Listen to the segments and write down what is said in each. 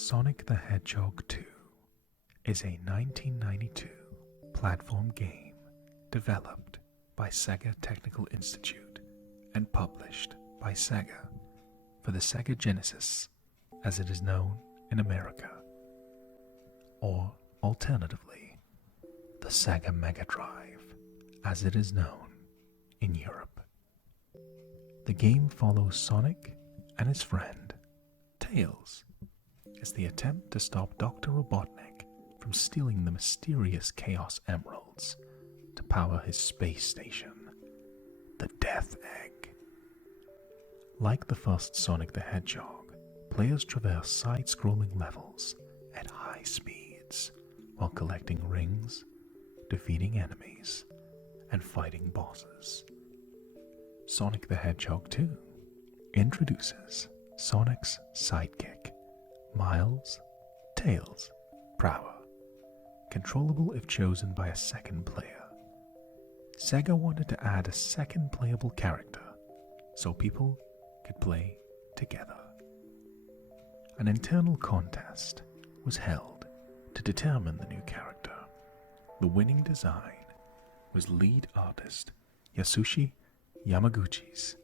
Sonic the Hedgehog 2 is a 1992 platform game developed by SEGA Technical Institute and published by SEGA for the Sega Genesis, as it is known in America, or alternatively, the Sega Megadrive, as it is known in Europe. The game follows Sonic and his friend, Tails, as they attempt to stop Dr. Robotnik from stealing the mysterious Chaos Emeralds to power his space station, the Death Egg. Like the first Sonic the Hedgehog, players traverse side-scrolling levels at high speeds while collecting rings, defeating enemies, and fighting bosses. Sonic the Hedgehog 2 introduces Sonic's sidekick, Miles, Tails, Prower, controllable if chosen by a second player. SEGA wanted to add a second playable character so people could play together. An internal contest was held to determine the new character. The winning design was lead artist Yasushi Yamaguchi's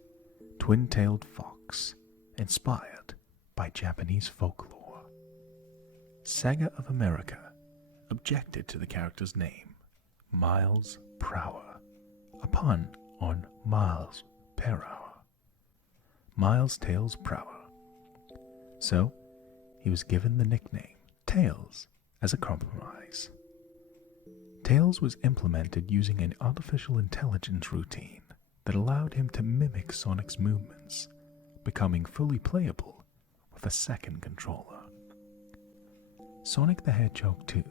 twin-tailed fox, inspired by Japanese folklore. SEGA of America objected to the character's name, Miles Prower, a pun on Miles per hour. Miles Tails Prower. So, he was given the nickname Tails as a compromise. Tails was implemented using an artificial intelligence routine that allowed him to mimic Sonic's movements, becoming fully playable with a second controller. Sonic the Hedgehog 2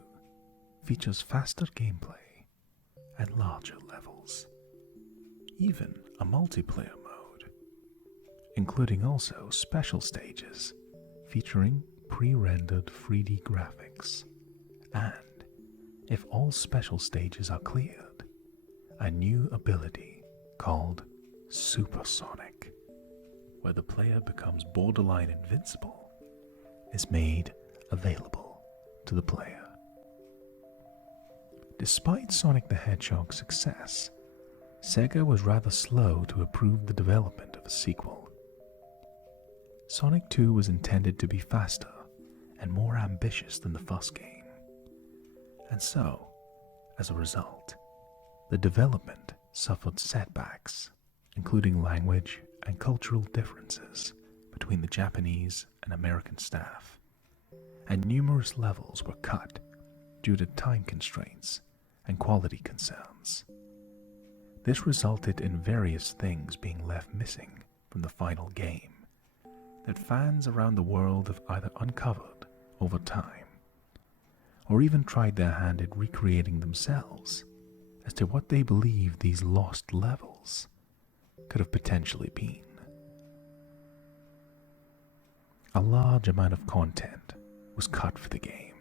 features faster gameplay and larger levels, even a multiplayer mode, including also special stages featuring pre-rendered 3D graphics, and, if all special stages are cleared, a new ability called Super Sonic, where the player becomes borderline invincible, is made available to the player. Despite Sonic the Hedgehog's success, SEGA was rather slow to approve the development of a sequel. Sonic 2 was intended to be faster and more ambitious than the first game, and so, as a result, the development suffered setbacks, including language and cultural differences between the Japanese and American staff, and numerous levels were cut due to time constraints and quality concerns. This resulted in various things being left missing from the final game that fans around the world have either uncovered over time, or even tried their hand at recreating themselves as to what they believe these lost levels could have potentially been. A large amount of content was cut for the game.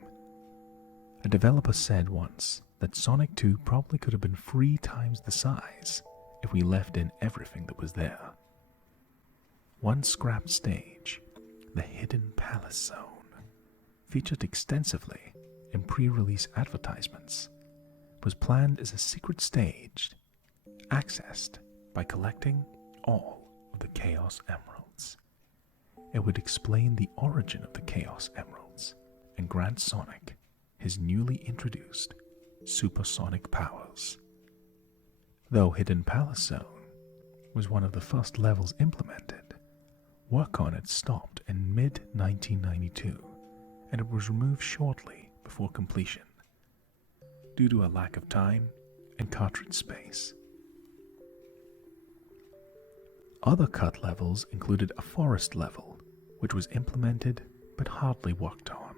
A developer said once that Sonic 2 probably could have been 3 times the size if we left in everything that was there. One scrapped stage, the Hidden Palace Zone, featured extensively in pre-release advertisements, was planned as a secret stage accessed by collecting all of the Chaos Emeralds. It would explain the origin of the Chaos Emeralds and grant Sonic his newly introduced supersonic powers. Though Hidden Palace Zone was one of the first levels implemented, work on it stopped in mid-1992, and it was removed shortly before completion due to a lack of time and cartridge space. Other cut levels included a forest level, which was implemented but hardly worked on,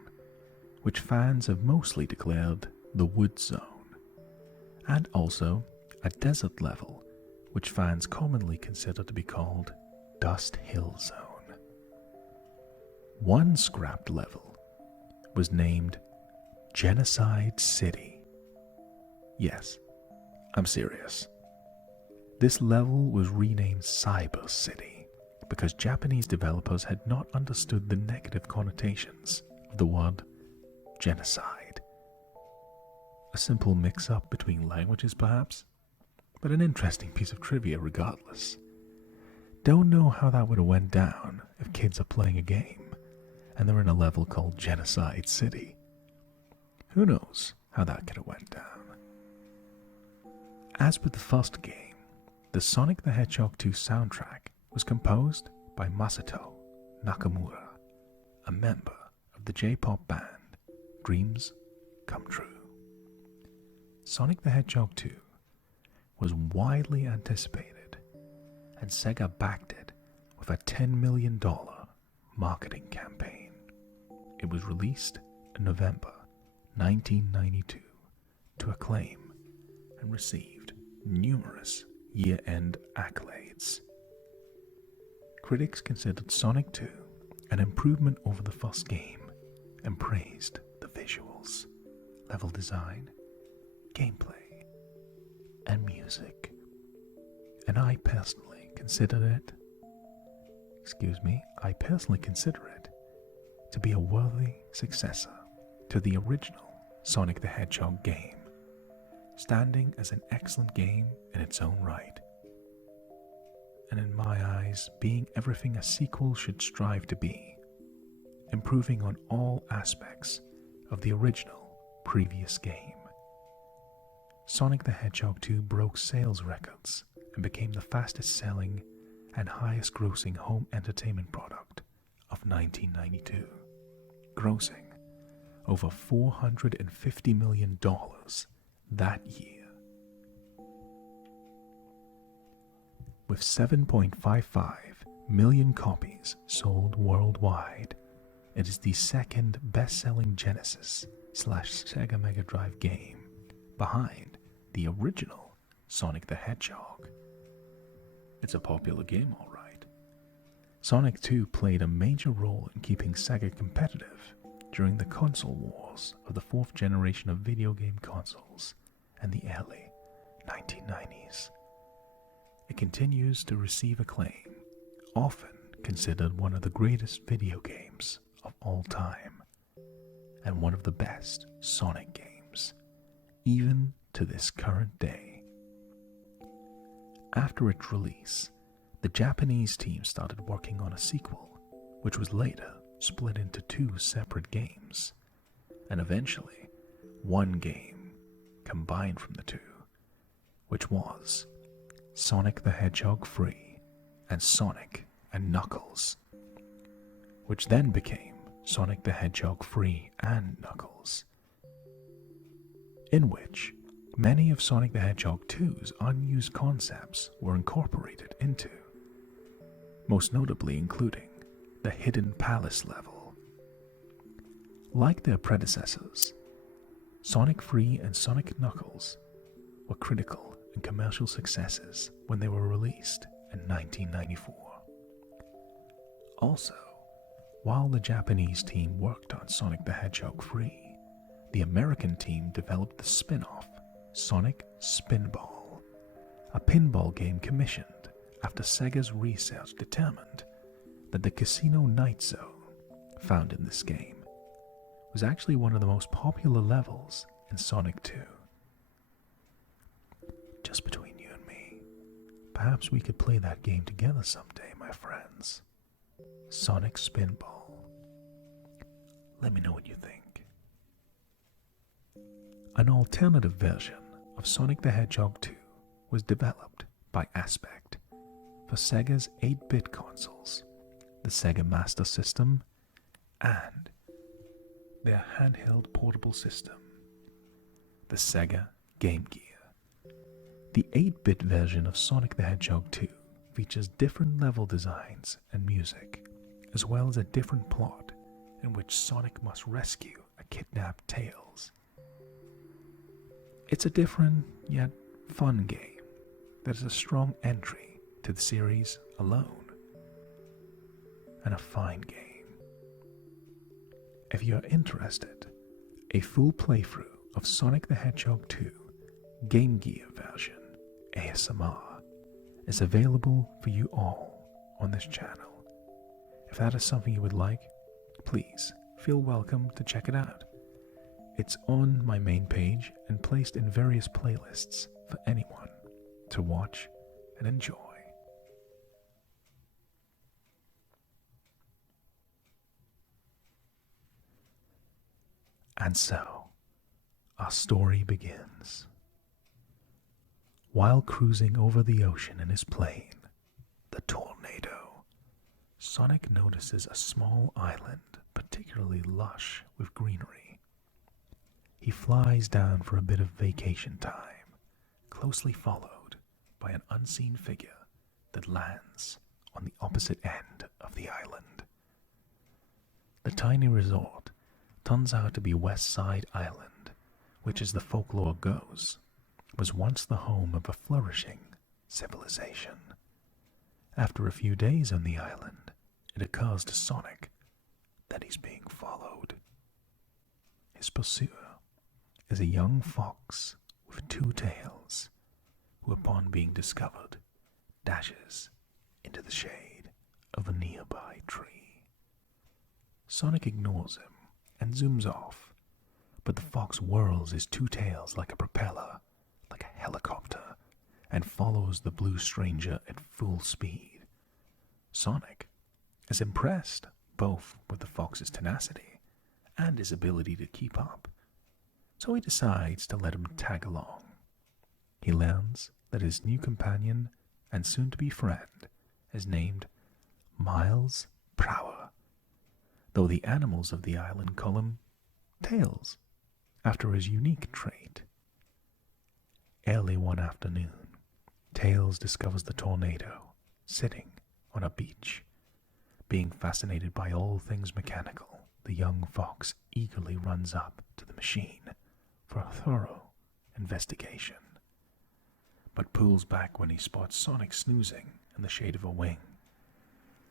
which fans have mostly declared the Wood Zone, and also a desert level, which fans commonly consider to be called Dust Hill Zone. One scrapped level was named Genocide City. Yes, I'm serious. This level was renamed Cyber City because Japanese developers had not understood the negative connotations of the word genocide. A simple mix-up between languages perhaps, but an interesting piece of trivia regardless. Don't know how that would have went down if kids are playing a game and they're in a level called Genocide City. Who knows how that could have went down. As with the first game, the Sonic the Hedgehog 2 soundtrack was composed by Masato Nakamura, a member of the J-pop band Dreams Come True. Sonic the Hedgehog 2 was widely anticipated, and SEGA backed it with a $10 million marketing campaign. It was released in November 1992 to acclaim and received numerous year-end accolades. Critics considered Sonic 2 an improvement over the first game and praised the visuals, level design, gameplay, and music. And I personally consider it to be a worthy successor to the original Sonic the Hedgehog game, standing as an excellent game in its own right, and in my eyes being everything a sequel should strive to be, improving on all aspects of the original previous game. Sonic the Hedgehog 2 broke sales records and became the fastest selling and highest grossing home entertainment product of 1992, grossing over $450 million that year. With 7.55 million copies sold worldwide, it is the second best-selling Genesis/Sega Megadrive game behind the original Sonic the Hedgehog. It's a popular game, all right. Sonic 2 played a major role in keeping Sega competitive during the console wars of the fourth generation of video game consoles and the early 1990s. It continues to receive acclaim, often considered one of the greatest video games of all time, and one of the best Sonic games, even to this current day. After its release, the Japanese team started working on a sequel, which was later split into 2 separate games, and eventually one game combined from the 2, which was Sonic the Hedgehog 3 and Sonic and Knuckles, which then became Sonic the Hedgehog 3 and Knuckles, in which many of Sonic the Hedgehog 2's unused concepts were incorporated into, most notably including the Hidden Palace level. Like their predecessors, Sonic 3 and Sonic Knuckles were critical and commercial successes when they were released in 1994. Also, while the Japanese team worked on Sonic the Hedgehog 3, the American team developed the spin-off Sonic Spinball, a pinball game commissioned after Sega's research determined that the Casino Night Zone found in this game was actually one of the most popular levels in Sonic 2. Just between you and me, perhaps we could play that game together someday, my friends. Sonic Spinball. Let me know what you think. An alternative version of Sonic the Hedgehog 2 was developed by Aspect for Sega's 8-bit consoles, the Sega Master System, and their handheld portable system, the Sega Game Gear. The 8-bit version of Sonic the Hedgehog 2 features different level designs and music, as well as a different plot in which Sonic must rescue a kidnapped Tails. It's a different yet fun game that is a strong entry to the series alone, and a fine game. If you are interested, a full playthrough of Sonic the Hedgehog 2 Game Gear version ASMR is available for you all on this channel. If that is something you would like, please feel welcome to check it out. It's on my main page and placed in various playlists for anyone to watch and enjoy. And so, our story begins. While cruising over the ocean in his plane, the Tornado, Sonic notices a small island particularly lush with greenery. He flies down for a bit of vacation time, closely followed by an unseen figure that lands on the opposite end of the island. The tiny resort turns out to be West Side Island, which, as the folklore goes, was once the home of a flourishing civilization. After a few days on the island, it occurs to Sonic that he's being followed. His pursuer is a young fox with two tails, who upon being discovered, dashes into the shade of a nearby tree. Sonic ignores him and zooms off, but the fox whirls his two tails like a propeller, like a helicopter, and follows the blue stranger at full speed. Sonic is impressed both with the fox's tenacity and his ability to keep up, so he decides to let him tag along. He learns that his new companion and soon-to-be friend is named Miles Prower, though the animals of the island call him Tails, after his unique trait. Early one afternoon, Tails discovers the Tornado sitting on a beach. Being fascinated by all things mechanical, the young fox eagerly runs up to the machine for a thorough investigation, but pulls back when he spots Sonic snoozing in the shade of a wing.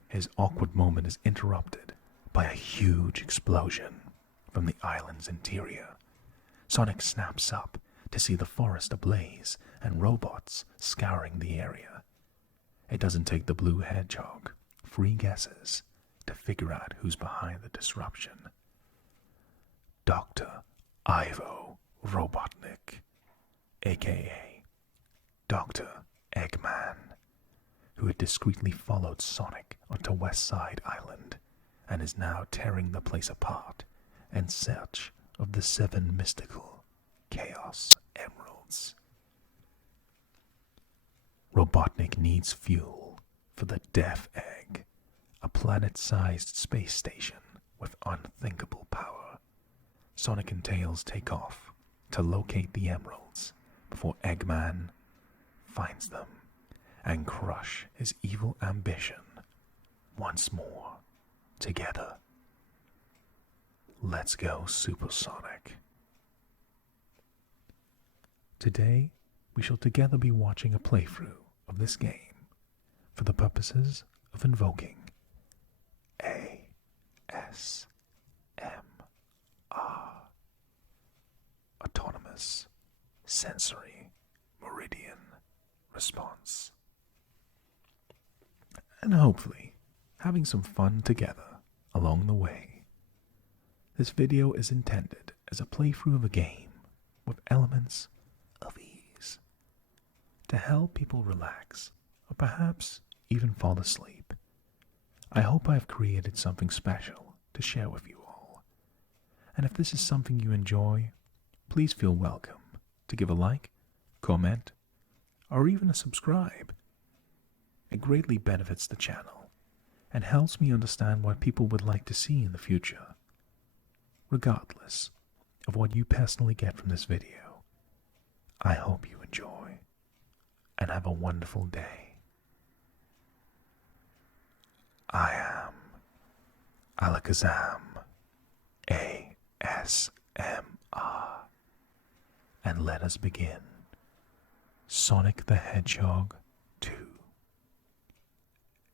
His awkward moment is interrupted by a huge explosion from the island's interior. Sonic snaps up to see the forest ablaze and robots scouring the area. It doesn't take the blue Hedgehog 3 guesses to figure out who's behind the disruption. Dr. Ivo Robotnik, a.k.a. Dr. Eggman, who had discreetly followed Sonic onto West Side Island and is now tearing the place apart in search of the 7 mystical Chaos Emeralds. Robotnik needs fuel for the Death Egg, a planet-sized space station with unthinkable power. Sonic and Tails take off to locate the emeralds before Eggman finds them and crush his evil ambition once more together. Let's go, Supersonic. Today, we shall together be watching a playthrough of this game for the purposes of invoking ASMR, Autonomous Sensory Meridian Response, and hopefully having some fun together along the way. This video is intended as a playthrough of a game with elements of ease to help people relax or perhaps even fall asleep. I hope I've created something special to share with you all. And if this is something you enjoy, please feel welcome to give a like, comment, or even a subscribe. It greatly benefits the channel and helps me understand what people would like to see in the future. Regardless of what you personally get from this video, I hope you enjoy and have a wonderful day. I am Alakazam ASMR, and let us begin Sonic the Hedgehog 2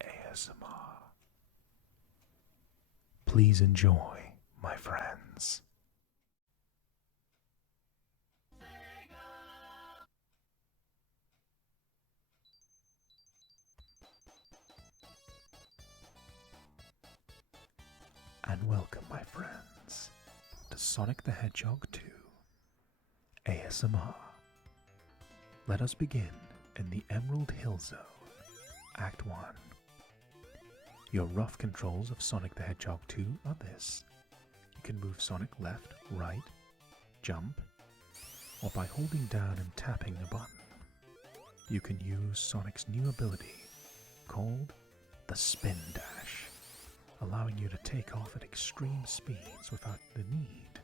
ASMR. Please enjoy, my friends. and welcome, my friends, to Sonic the Hedgehog 2 ASMR. Let us begin in the Emerald Hill Zone, Act 1. Your rough controls of Sonic the Hedgehog 2 are this. You can move Sonic left, right, jump, or by holding down and tapping a button. You can use Sonic's new ability, called the Spin Dash, allowing you to take off at extreme speeds without the need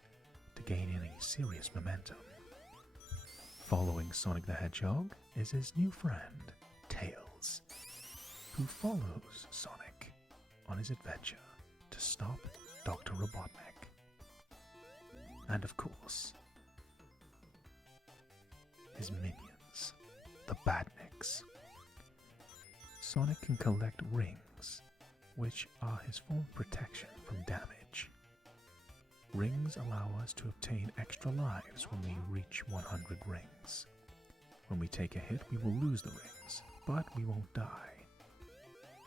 to gain any serious momentum. Following Sonic the Hedgehog is his new friend, Tails, who follows Sonic on his adventure to stop Dr. Robotnik. And of course, his minions, the Badniks. Sonic can collect rings, which are his form of protection from damage. Rings allow us to obtain extra lives when we reach 100 rings. When we take a hit, we will lose the rings, but we won't die.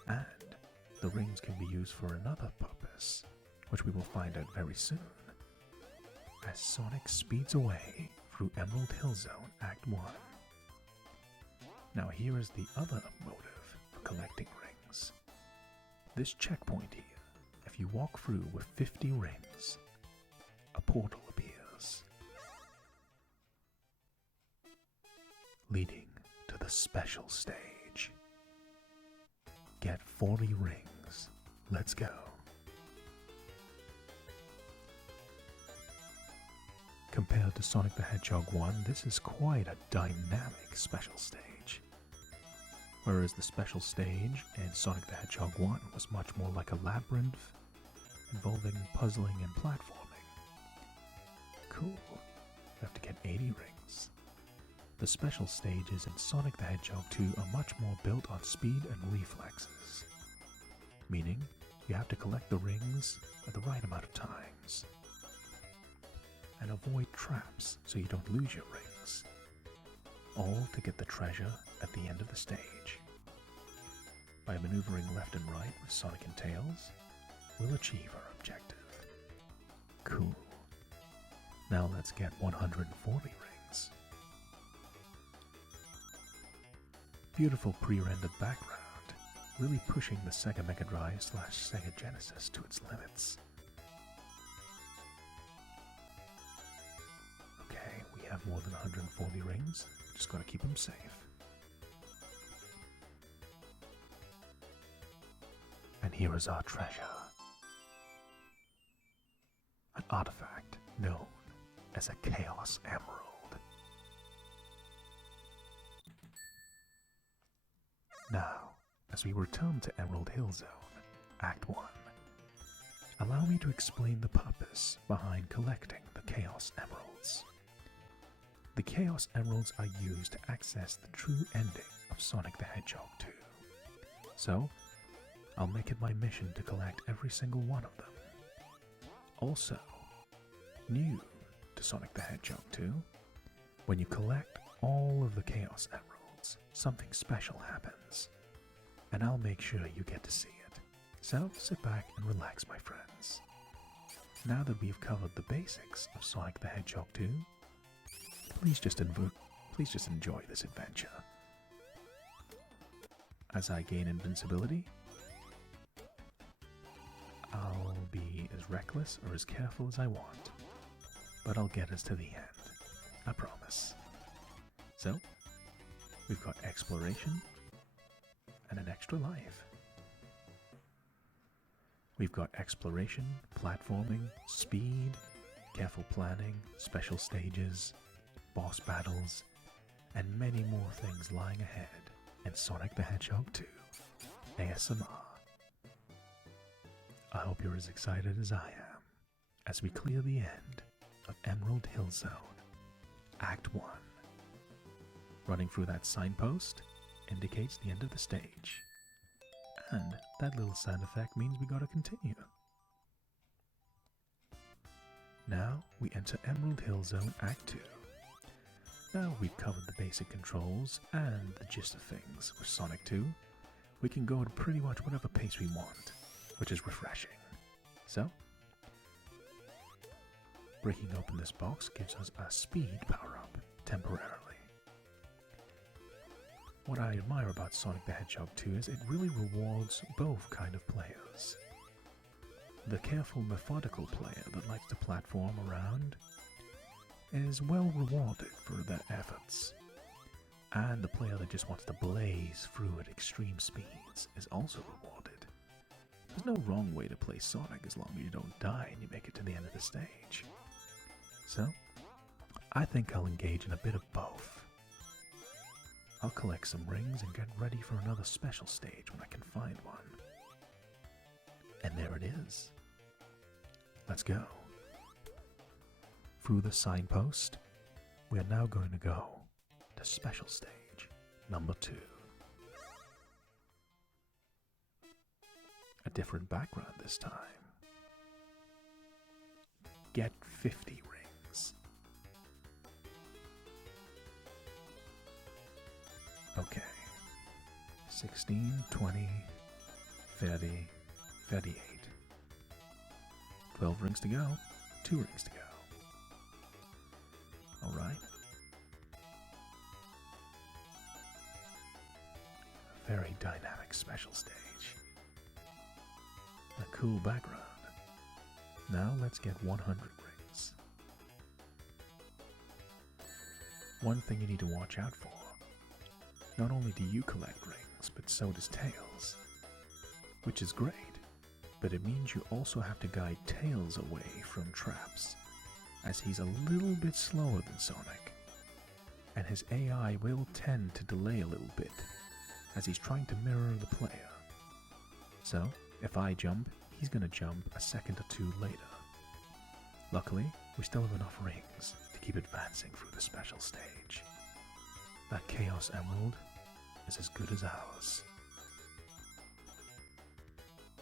And the rings can be used for another purpose, which we will find out very soon, as Sonic speeds away through Emerald Hill Zone Act 1. Now here is the other motive for collecting rings. This checkpoint here, if you walk through with 50 rings, a portal appears, leading to the special stage. Get 40 rings. Let's go. Compared to Sonic the Hedgehog 1, this is quite a dynamic special stage. Whereas the special stage in Sonic the Hedgehog 1 was much more like a labyrinth, involving puzzling and platforming. Cool. You have to get 80 rings. The special stages in Sonic the Hedgehog 2 are much more built on speed and reflexes, meaning you have to collect the rings at the right amount of times, and avoid traps so you don't lose your rings, all to get the treasure at the end of the stage. By maneuvering left and right with Sonic and Tails, we'll achieve our objective. Cool. Now let's get 140 rings. Beautiful pre-rendered background, really pushing the SEGA Megadrive / SEGA Genesis to its limits. Okay, we have more than 140 rings, just gotta keep them safe. And here is our treasure. An artifact known as a Chaos Emerald. Now, as we return to Emerald Hill Zone, Act 1, allow me to explain the purpose behind collecting the Chaos Emeralds. The Chaos Emeralds are used to access the true ending of Sonic the Hedgehog 2. So, I'll make it my mission to collect every single one of them. Also, new to Sonic the Hedgehog 2, when you collect all of the Chaos Emeralds, something special happens, and I'll make sure you get to see it. So sit back and relax, my friends. Now that we've covered the basics of Sonic the Hedgehog 2, please just enjoy this adventure. As I gain invincibility, I'll be as reckless or as careful as I want, but I'll get us to the end, I promise. So, we've got exploration and an extra life. We've got exploration, platforming, speed, careful planning, special stages, boss battles, and many more things lying ahead in Sonic the Hedgehog 2 ASMR. I hope you're as excited as I am as we clear the end of Emerald Hill Zone, Act 1. Running through that signpost indicates the end of the stage, and that little sound effect means we gotta continue. Now we enter Emerald Hill Zone Act 2. Now we've covered the basic controls and the gist of things with Sonic 2, we can go at pretty much whatever pace we want, which is refreshing. So, Breaking open this box gives us a speed power-up, temporarily. What I admire about Sonic the Hedgehog 2 is it really rewards both kind of players. The careful, methodical player that likes to platform around is well rewarded for their efforts. And the player that just wants to blaze through at extreme speeds is also rewarded. There's no wrong way to play Sonic as long as you don't die and you make it to the end of the stage. So, I think I'll engage in a bit of both. I'll collect some rings and get ready for another special stage when I can find one. And there it is. Let's go. Through the signpost, we are now going to go to special stage number 2. A different background this time. Get 50 rings. Okay. 16, 20, 30, 38. 12 rings to go. 2 rings to go. Alright. Very dynamic special stage. A cool background. Now let's get 100 rings. One thing you need to watch out for. Not only do you collect rings, but so does Tails. Which is great, but it means you also have to guide Tails away from traps, as he's a little bit slower than Sonic, and his AI will tend to delay a little bit, as he's trying to mirror the player. So, if I jump, he's going to jump a second or two later. Luckily, we still have enough rings to keep advancing through the special stage. That Chaos Emerald is as good as ours.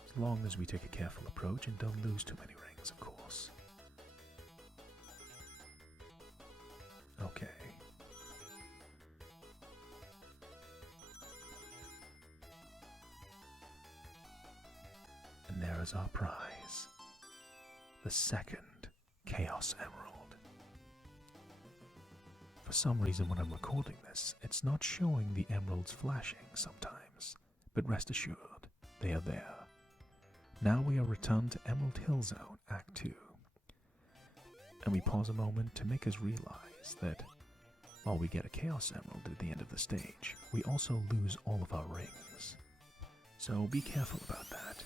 As long as we take a careful approach and don't lose too many rings, of course. Okay. And there is our prize. The second Chaos Emerald. For some reason when I'm recording this, it's not showing the emeralds flashing sometimes, but rest assured, they are there. Now we are returned to Emerald Hill Zone, Act 2. And we pause a moment to make us realize that while we get a Chaos Emerald at the end of the stage, we also lose all of our rings. So be careful about that.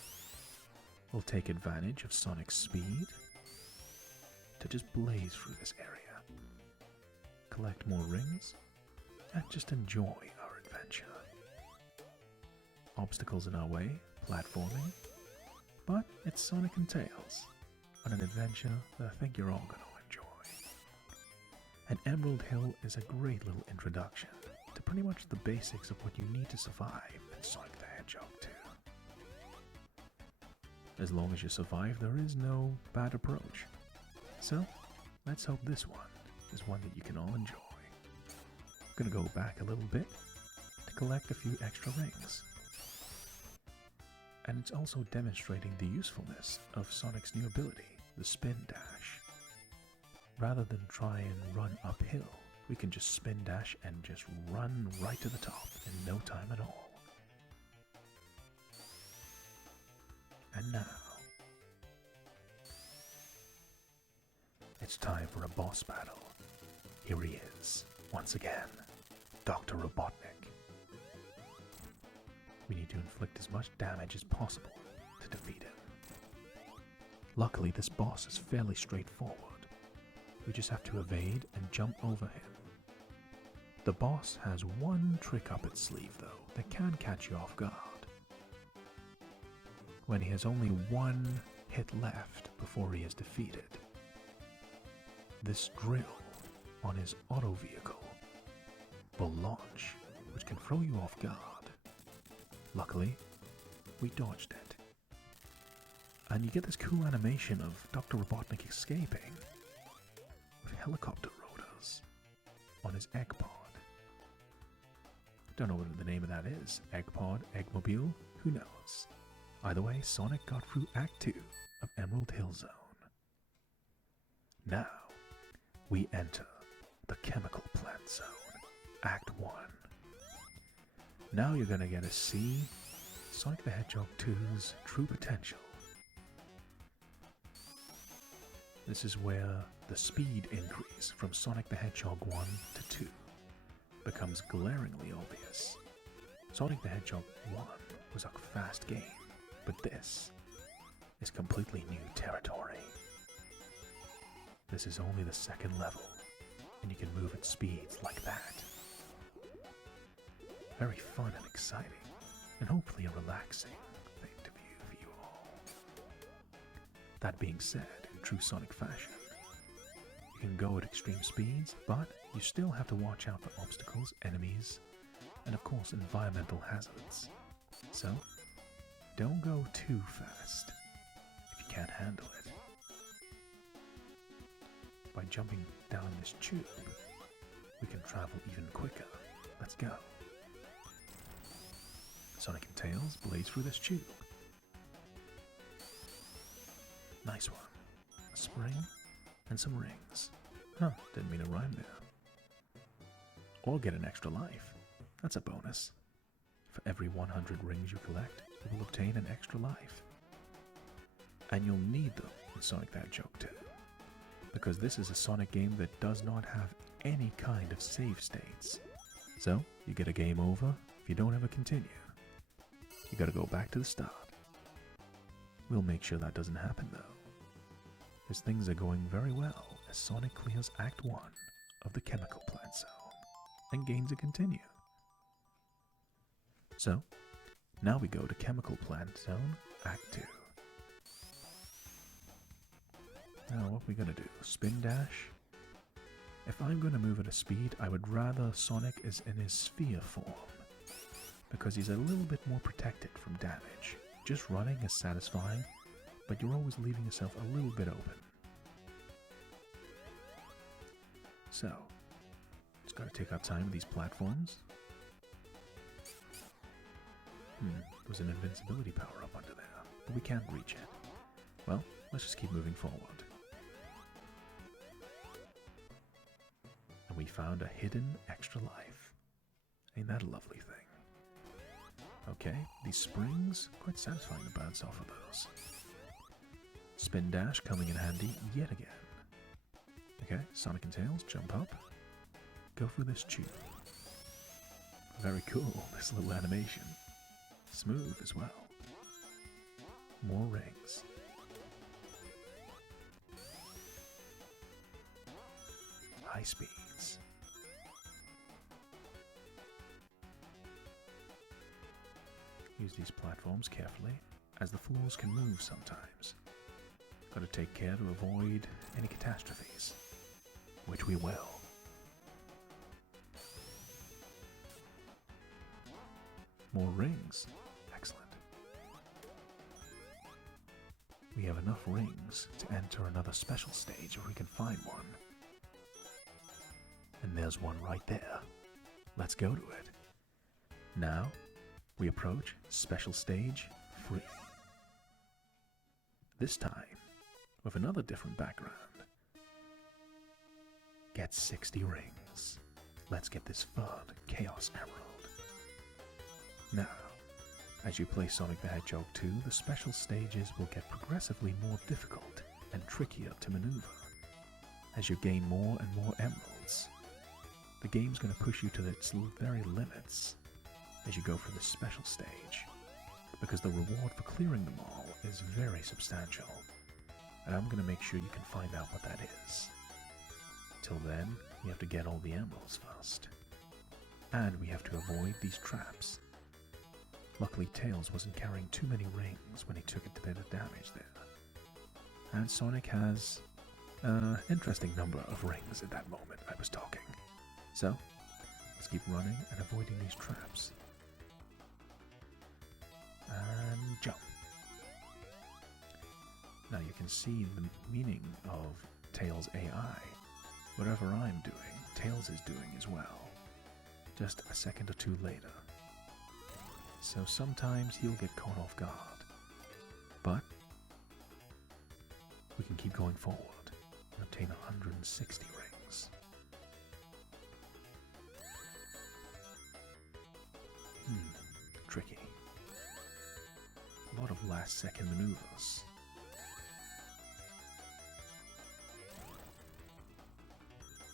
We'll take advantage of Sonic's speed to just blaze through this area. Collect more rings, and just enjoy our adventure. Obstacles in our way, platforming, but it's Sonic and Tails on an adventure that I think you're all going to enjoy. And Emerald Hill is a great little introduction to pretty much the basics of what you need to survive in Sonic the Hedgehog 2. As long as you survive, there is no bad approach. So, let's hope this one is one that you can all enjoy. I'm going to go back a little bit to collect a few extra rings. And it's also demonstrating the usefulness of Sonic's new ability, the Spin Dash. Rather than try and run uphill, we can just Spin Dash and just run right to the top in no time at all. And now, it's time for a boss battle. Here he is, once again, Dr. Robotnik. We need to inflict as much damage as possible to defeat him. Luckily, this boss is fairly straightforward. We just have to evade and jump over him. The boss has one trick up its sleeve, though, that can catch you off guard. When he has only one hit left before he is defeated, this drill on his auto vehicle will launch, which can throw you off guard. Luckily, we dodged it. And you get this cool animation of Dr. Robotnik escaping with helicopter rotors on his egg pod. Don't know what the name of that is. Egg pod, Eggmobile, who knows? Either way, Sonic got through Act 2 of Emerald Hill Zone. Now, we enter the Chemical Plant Zone, Act 1. Now you're gonna get to see Sonic the Hedgehog 2's true potential. This is where the speed increase from Sonic the Hedgehog 1 to 2 becomes glaringly obvious. Sonic the Hedgehog 1 was a fast game, but this is completely new territory. This is only the second level, and you can move at speeds like that. Very fun and exciting, and hopefully a relaxing thing to view for you all. That being said, in true Sonic fashion, you can go at extreme speeds, but you still have to watch out for obstacles, enemies, and of course environmental hazards. So, don't go too fast if you can't handle it. By jumping down this tube, we can travel even quicker. Let's go. Sonic and Tails blaze through this tube. Nice one. A spring and some rings. Huh, didn't mean to rhyme there. Or get an extra life. That's a bonus. For every 100 rings you collect, you will obtain an extra life. And you'll need them in Sonic the Hedgehog 2. Because this is a Sonic game that does not have any kind of save states. So, you get a game over if you don't ever continue. You gotta go back to the start. We'll make sure that doesn't happen though, because things are going very well as Sonic clears Act 1 of the Chemical Plant Zone, and gains a continue. So, now we go to Chemical Plant Zone, Act 2. Now what are we gonna do? Spin dash? If I'm gonna move at a speed, I would rather Sonic is in his sphere form, because he's a little bit more protected from damage. Just running is satisfying, but you're always leaving yourself a little bit open. So, just gotta take our time with these platforms. There's an invincibility power up under there, but we can't reach it. Well, let's just keep moving forward. And we found a hidden extra life. Ain't that a lovely thing? Okay, these springs, quite satisfying to bounce off of those. Spin dash coming in handy yet again. Okay, Sonic and Tails, jump up. Go through this tube. Very cool, this little animation. Smooth as well. More rings. High speeds. Use these platforms carefully, as the floors can move sometimes. Gotta take care to avoid any catastrophes, which we will. More rings. Excellent. We have enough rings to enter another special stage if we can find one. And there's one right there. Let's go to it. Now, we approach Special Stage 3. This time, with another different background. Get 60 rings. Let's get this fun Chaos Emerald. Now, as you play Sonic the Hedgehog 2, the special stages will get progressively more difficult and trickier to maneuver. As you gain more and more emeralds, the game's going to push you to its very limits as you go for this special stage, because the reward for clearing them all is very substantial, and I'm going to make sure you can find out what that is. Till then, we have to get all the emeralds first, and we have to avoid these traps. Luckily, Tails wasn't carrying too many rings when he took a bit of damage there, and Sonic has an interesting number of rings at that moment I was talking. So, let's keep running and avoiding these traps. And jump. Now you can see the meaning of Tails' AI. Whatever I'm doing, Tails is doing as well. Just a second or two later. So sometimes he'll get caught off guard. But we can keep going forward. Obtain 160 rings. Tricky. A lot of last second maneuvers.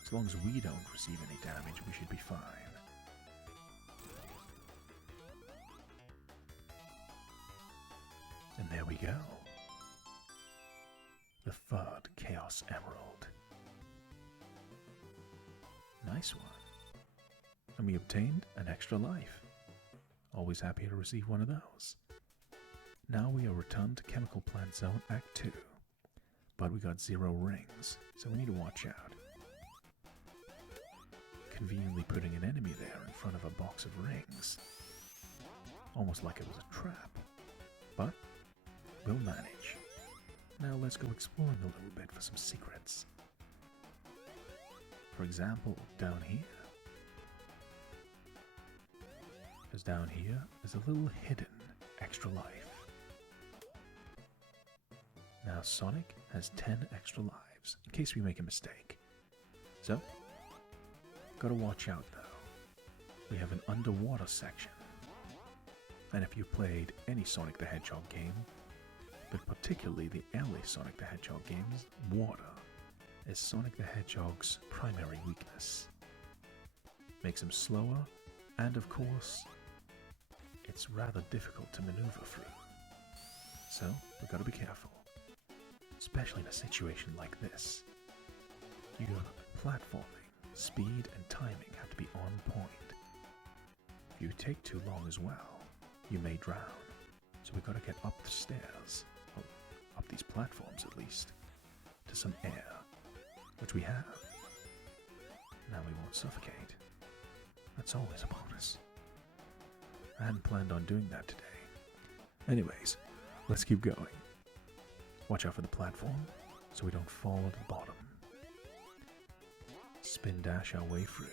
As long as we don't receive any damage, we should be fine. And there we go. The third Chaos Emerald. Nice one. And we obtained an extra life. Always happy to receive one of those. Now we are returned to Chemical Plant Zone Act 2. But we got 0 rings, so we need to watch out. Conveniently putting an enemy there in front of a box of rings. Almost like it was a trap. But we'll manage. Now let's go exploring a little bit for some secrets. For example, down here. Because down here is a little hidden extra life. Now Sonic has 10 extra lives, in case we make a mistake. So, gotta watch out though. We have an underwater section. And if you've played any Sonic the Hedgehog game, but particularly the early Sonic the Hedgehog games, water is Sonic the Hedgehog's primary weakness. Makes him slower, and of course, it's rather difficult to maneuver through. So, we've got to be careful. Especially in a situation like this. Your platforming, speed, and timing have to be on point. If you take too long as well, you may drown. So we've got to get up the stairs, or up these platforms at least, to some air, which we have. Now we won't suffocate. That's always a bonus. I hadn't planned on doing that today. Anyways, let's keep going. Watch out for the platform, so we don't fall to the bottom. Spin dash our way through.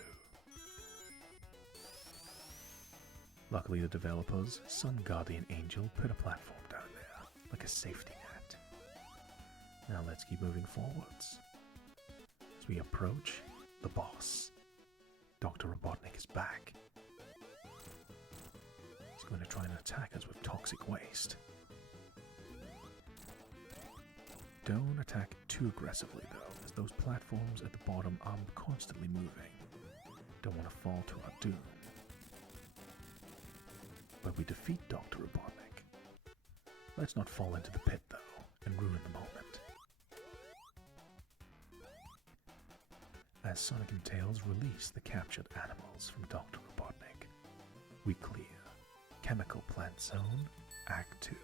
Luckily the developers, Sun Guardian Angel, put a platform down there, like a safety net. Now let's keep moving forwards. As we approach the boss, Dr. Robotnik is back. He's going to try and attack us with toxic waste. Don't attack too aggressively though, as those platforms at the bottom are constantly moving. Don't want to fall to our doom. But we defeat Dr. Robotnik. Let's not fall into the pit though, and ruin the moment. As Sonic and Tails release the captured animals from Dr. Robotnik, we clear Chemical Plant Zone, Act 2.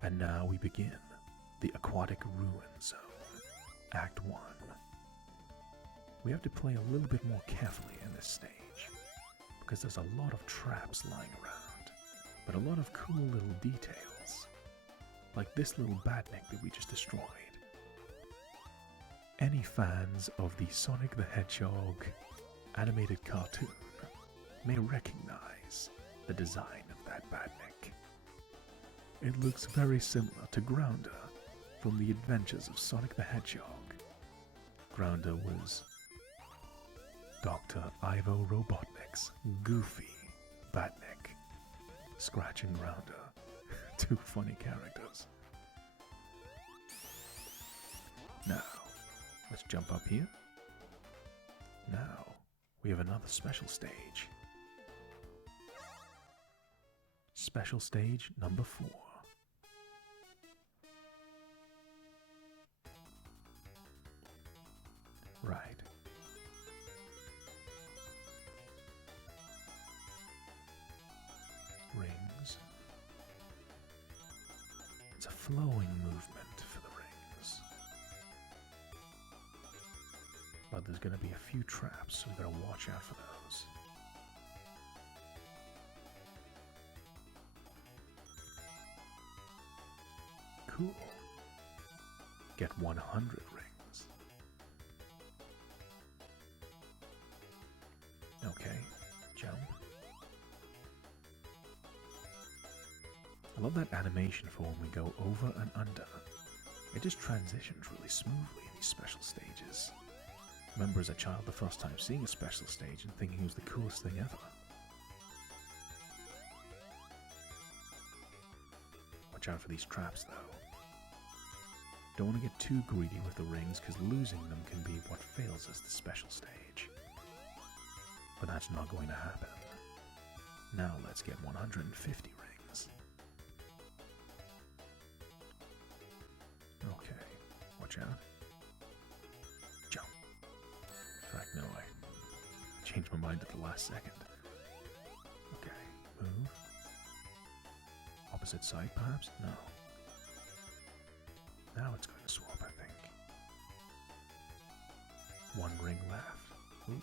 And now we begin the Aquatic Ruin Zone, Act 1. We have to play a little bit more carefully in this stage, because there's a lot of traps lying around, but a lot of cool little details, like this little badnik that we just destroyed. Any fans of the Sonic the Hedgehog animated cartoon may recognize the design of that badnik. It looks very similar to Grounder from the Adventures of Sonic the Hedgehog. Grounder was Dr. Ivo Robotnik's goofy badnik. Scratch and Grounder. Two funny characters. Now, let's jump up here. Now, we have another special stage. Special stage number 4. Right. Rings. It's a flowing movement for the rings. But there's going to be a few traps, so we've got to watch out for those. Cool. Get 100 rings. Okay, jump. I love that animation for when we go over and under. It just transitions really smoothly in these special stages. I remember as a child the first time seeing a special stage and thinking it was the coolest thing ever. Watch out for these traps though. Don't want to get too greedy with the rings because losing them can be what fails us the special stage. But that's not going to happen. Now let's get 150 rings. Okay, watch out. Jump. In fact, no, I changed my mind at the last second. Okay, move. Opposite side, perhaps? No. Now it's going to swap, I think. One ring left. Ooh.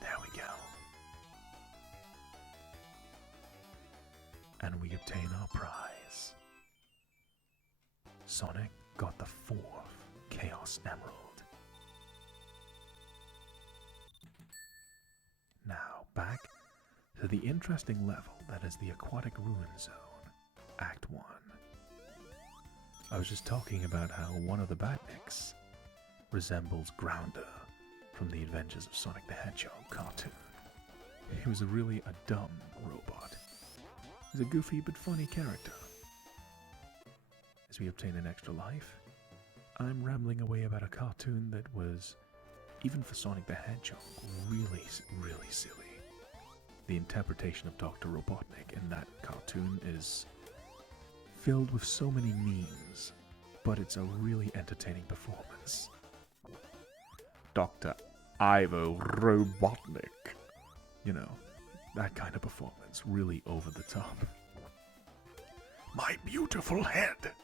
There we go. And we obtain our prize. Sonic got the 4th Chaos Emerald. Now back to the interesting level that is the Aquatic Ruin Zone, Act 1. I was just talking about how one of the Batniks resembles Grounder from the Adventures of Sonic the Hedgehog cartoon. He was really a dumb robot. He's a goofy but funny character. As we obtain an extra life, I'm rambling away about a cartoon that was, even for Sonic the Hedgehog, really, really silly. The interpretation of Dr. Robotnik in that cartoon is filled with so many memes, but it's a really entertaining performance. Dr. Ivo Robotnik. You know, that kind of performance, really over the top. My beautiful head!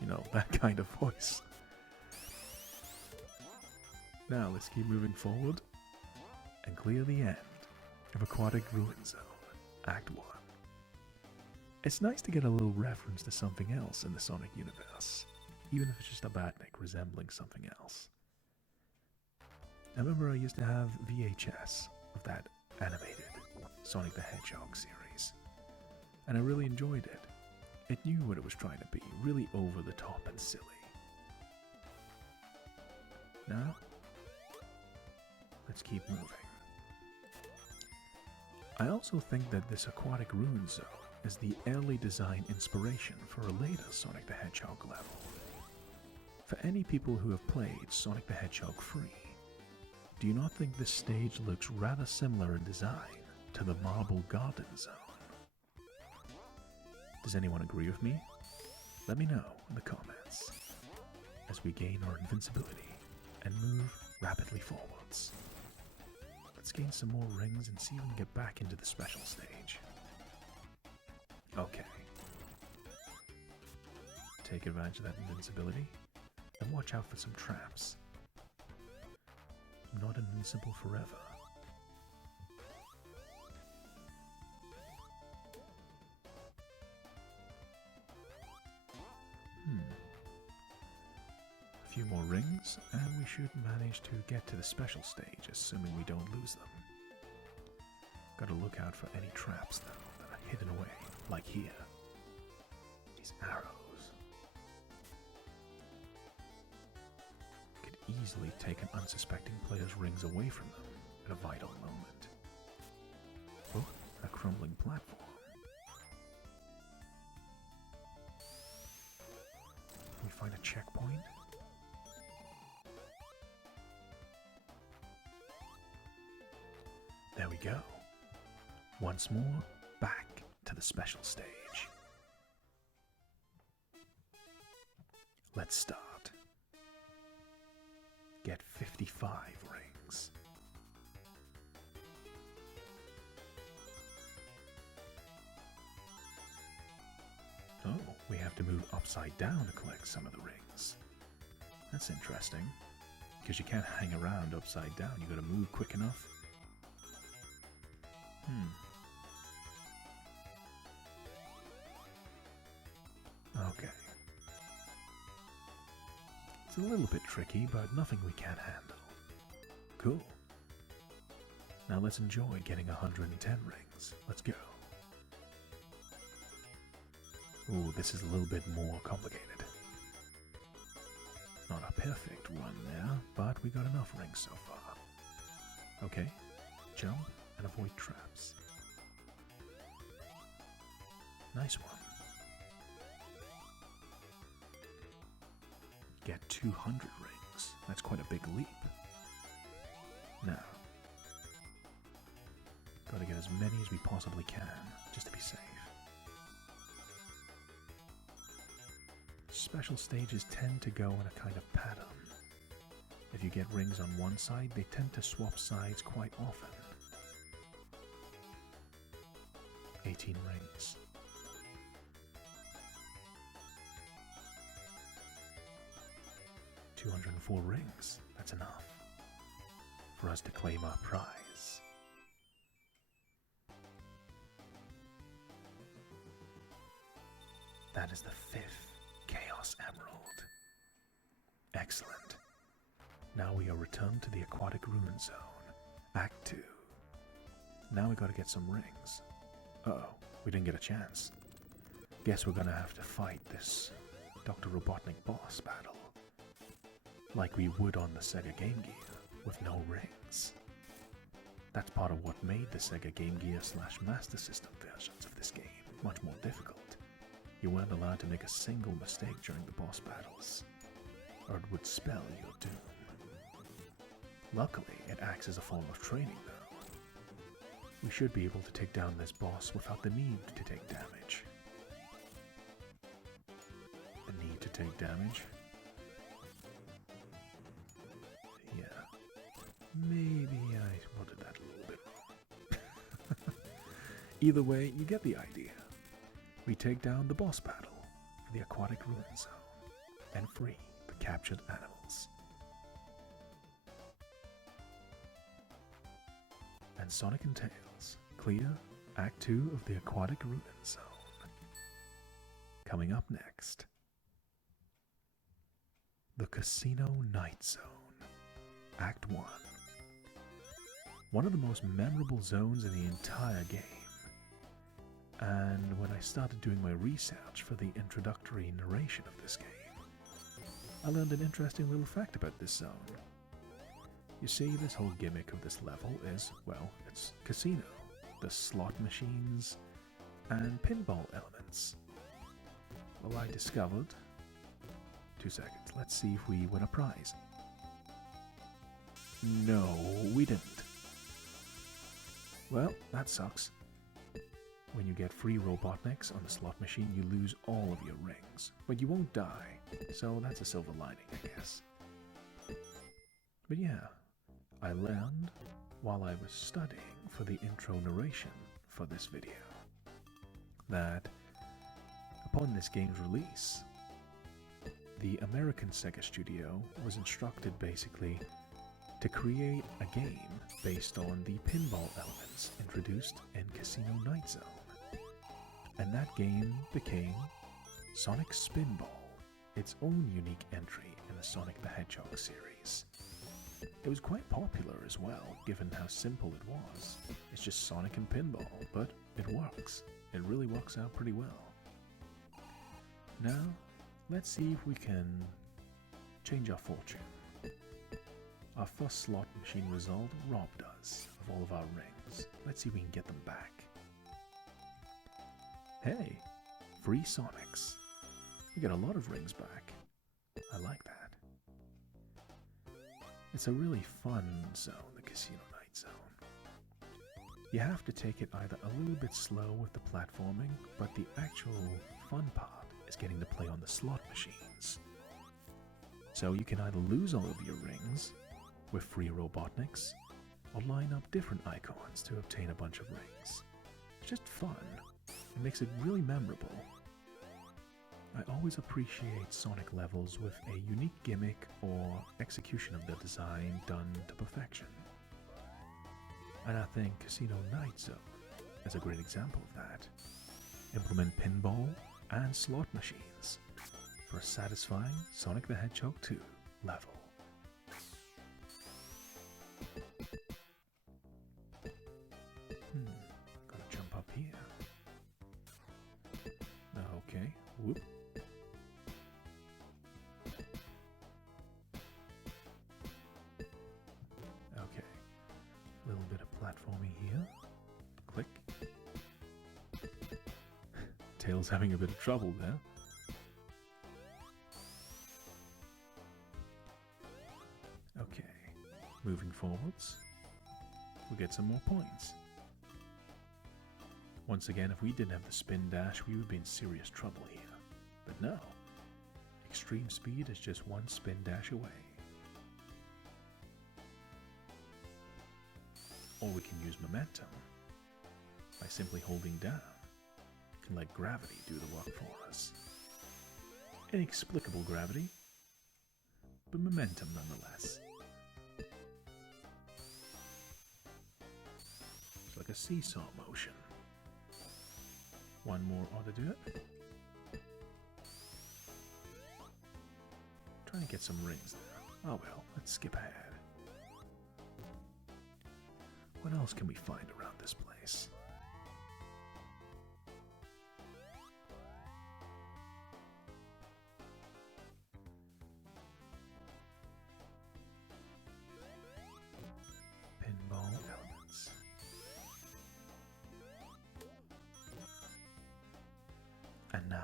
You know, that kind of voice. Now let's keep moving forward and clear the end of Aquatic Ruin Zone, Act 1. It's nice to get a little reference to something else in the Sonic universe, even if it's just a Batnik resembling something else. I remember I used to have VHS of that animated Sonic the Hedgehog series, and I really enjoyed it. It knew what it was trying to be, really over the top and silly. Now, let's keep moving. I also think that this Aquatic Ruin Zone is the early design inspiration for a later Sonic the Hedgehog level. For any people who have played Sonic the Hedgehog free, do you not think this stage looks rather similar in design to the Marble Garden Zone? Does anyone agree with me? Let me know in the comments as we gain our invincibility and move rapidly forwards. Let's gain some more rings and see if we can get back into the special stage. Okay. Take advantage of that invincibility and watch out for some traps. I'm not invincible forever. A few more rings, and we should manage to get to the special stage, assuming we don't lose them. Gotta look out for any traps, though, that are hidden away, like here. These arrows. Could easily take an unsuspecting player's rings away from them at a vital moment. Oh, a crumbling platform. Can we find a checkpoint? There we go. Once more, back to the special stage. Let's start. Get 55 rings. Oh, we have to move upside down to collect some of the rings. That's interesting, because you can't hang around upside down. You gotta move quick enough. Okay. It's a little bit tricky, but nothing we can't handle. Cool. Now let's enjoy getting 110 rings. Let's go. Ooh, this is a little bit more complicated. Not a perfect run there, but we got enough rings so far. Okay, jump and avoid traps. Nice one. Get 200 rings. That's quite a big leap. Now, gotta get as many as we possibly can, just to be safe. Special stages tend to go in a kind of pattern. If you get rings on one side, they tend to swap sides quite often. 18 rings. $204 rings. That's enough for us to claim our prize. That is the 5th Chaos Emerald. Excellent. Now we are returned to the Aquatic Ruin Zone. Act 2. Now we gotta get some rings. Uh-oh, we didn't get a chance. Guess we're gonna have to fight this Dr. Robotnik boss battle. Like we would on the SEGA Game Gear, with no rings. That's part of what made the SEGA Game Gear / Master System versions of this game much more difficult. You weren't allowed to make a single mistake during the boss battles, or it would spell your doom. Luckily, it acts as a form of training though. We should be able to take down this boss without the need to take damage. The need to take damage? Yeah. Maybe I worded that a little bit wrong. Either way, you get the idea. We take down the boss battle for the Aquatic Ruin Zone and free the captured animals. And Sonic and Tails clear Act 2 of the Aquatic Ruin Zone. Coming up next, the Casino Night Zone, Act 1. One of the most memorable zones in the entire game. And when I started doing my research for the introductory narration of this game, I learned an interesting little fact about this zone. You see, this whole gimmick of this level is, well, it's casino. The slot machines and pinball elements. Well, I discovered... 2 seconds, let's see if we win a prize. No, we didn't. Well, that sucks. When you get free Robotniks on the slot machine, you lose all of your rings. But you won't die, so that's a silver lining, I guess. But yeah, I learned while I was studying for the intro narration for this video that upon this game's release, the American SEGA studio was instructed basically to create a game based on the pinball elements introduced in Casino Night Zone. And that game became Sonic Spinball, its own unique entry in the Sonic the Hedgehog series. It was quite popular as well, given how simple it was. It's just Sonic and pinball, but it works. It really works out pretty well. Now, let's see if we can change our fortune. Our first slot machine result robbed us of all of our rings. Let's see if we can get them back. Hey, free Sonics. We get a lot of rings back. I like that. It's a really fun zone, the Casino Night Zone. You have to take it either a little bit slow with the platforming, but the actual fun part is getting to play on the slot machines. So you can either lose all of your rings with free Robotniks, or line up different icons to obtain a bunch of rings. It's just fun. It makes it really memorable. I always appreciate Sonic levels with a unique gimmick or execution of the design done to perfection. And I think Casino Night Zone is a great example of that. Implement pinball and slot machines for a satisfying Sonic the Hedgehog 2 level. Gotta jump up here. Okay, platforming here. Click. Tails having a bit of trouble there. Okay, moving forwards, we'll get some more points. Once again, if we didn't have the spin dash, we would be in serious trouble here. But no, extreme speed is just one spin dash away. Or we can use momentum by simply holding down. We can let gravity do the work for us. Inexplicable gravity, but momentum nonetheless. It's like a seesaw motion. One more ought to do it. Trying to get some rings there. Oh well, let's skip ahead. What else can we find around this place? Pinball elements. And now,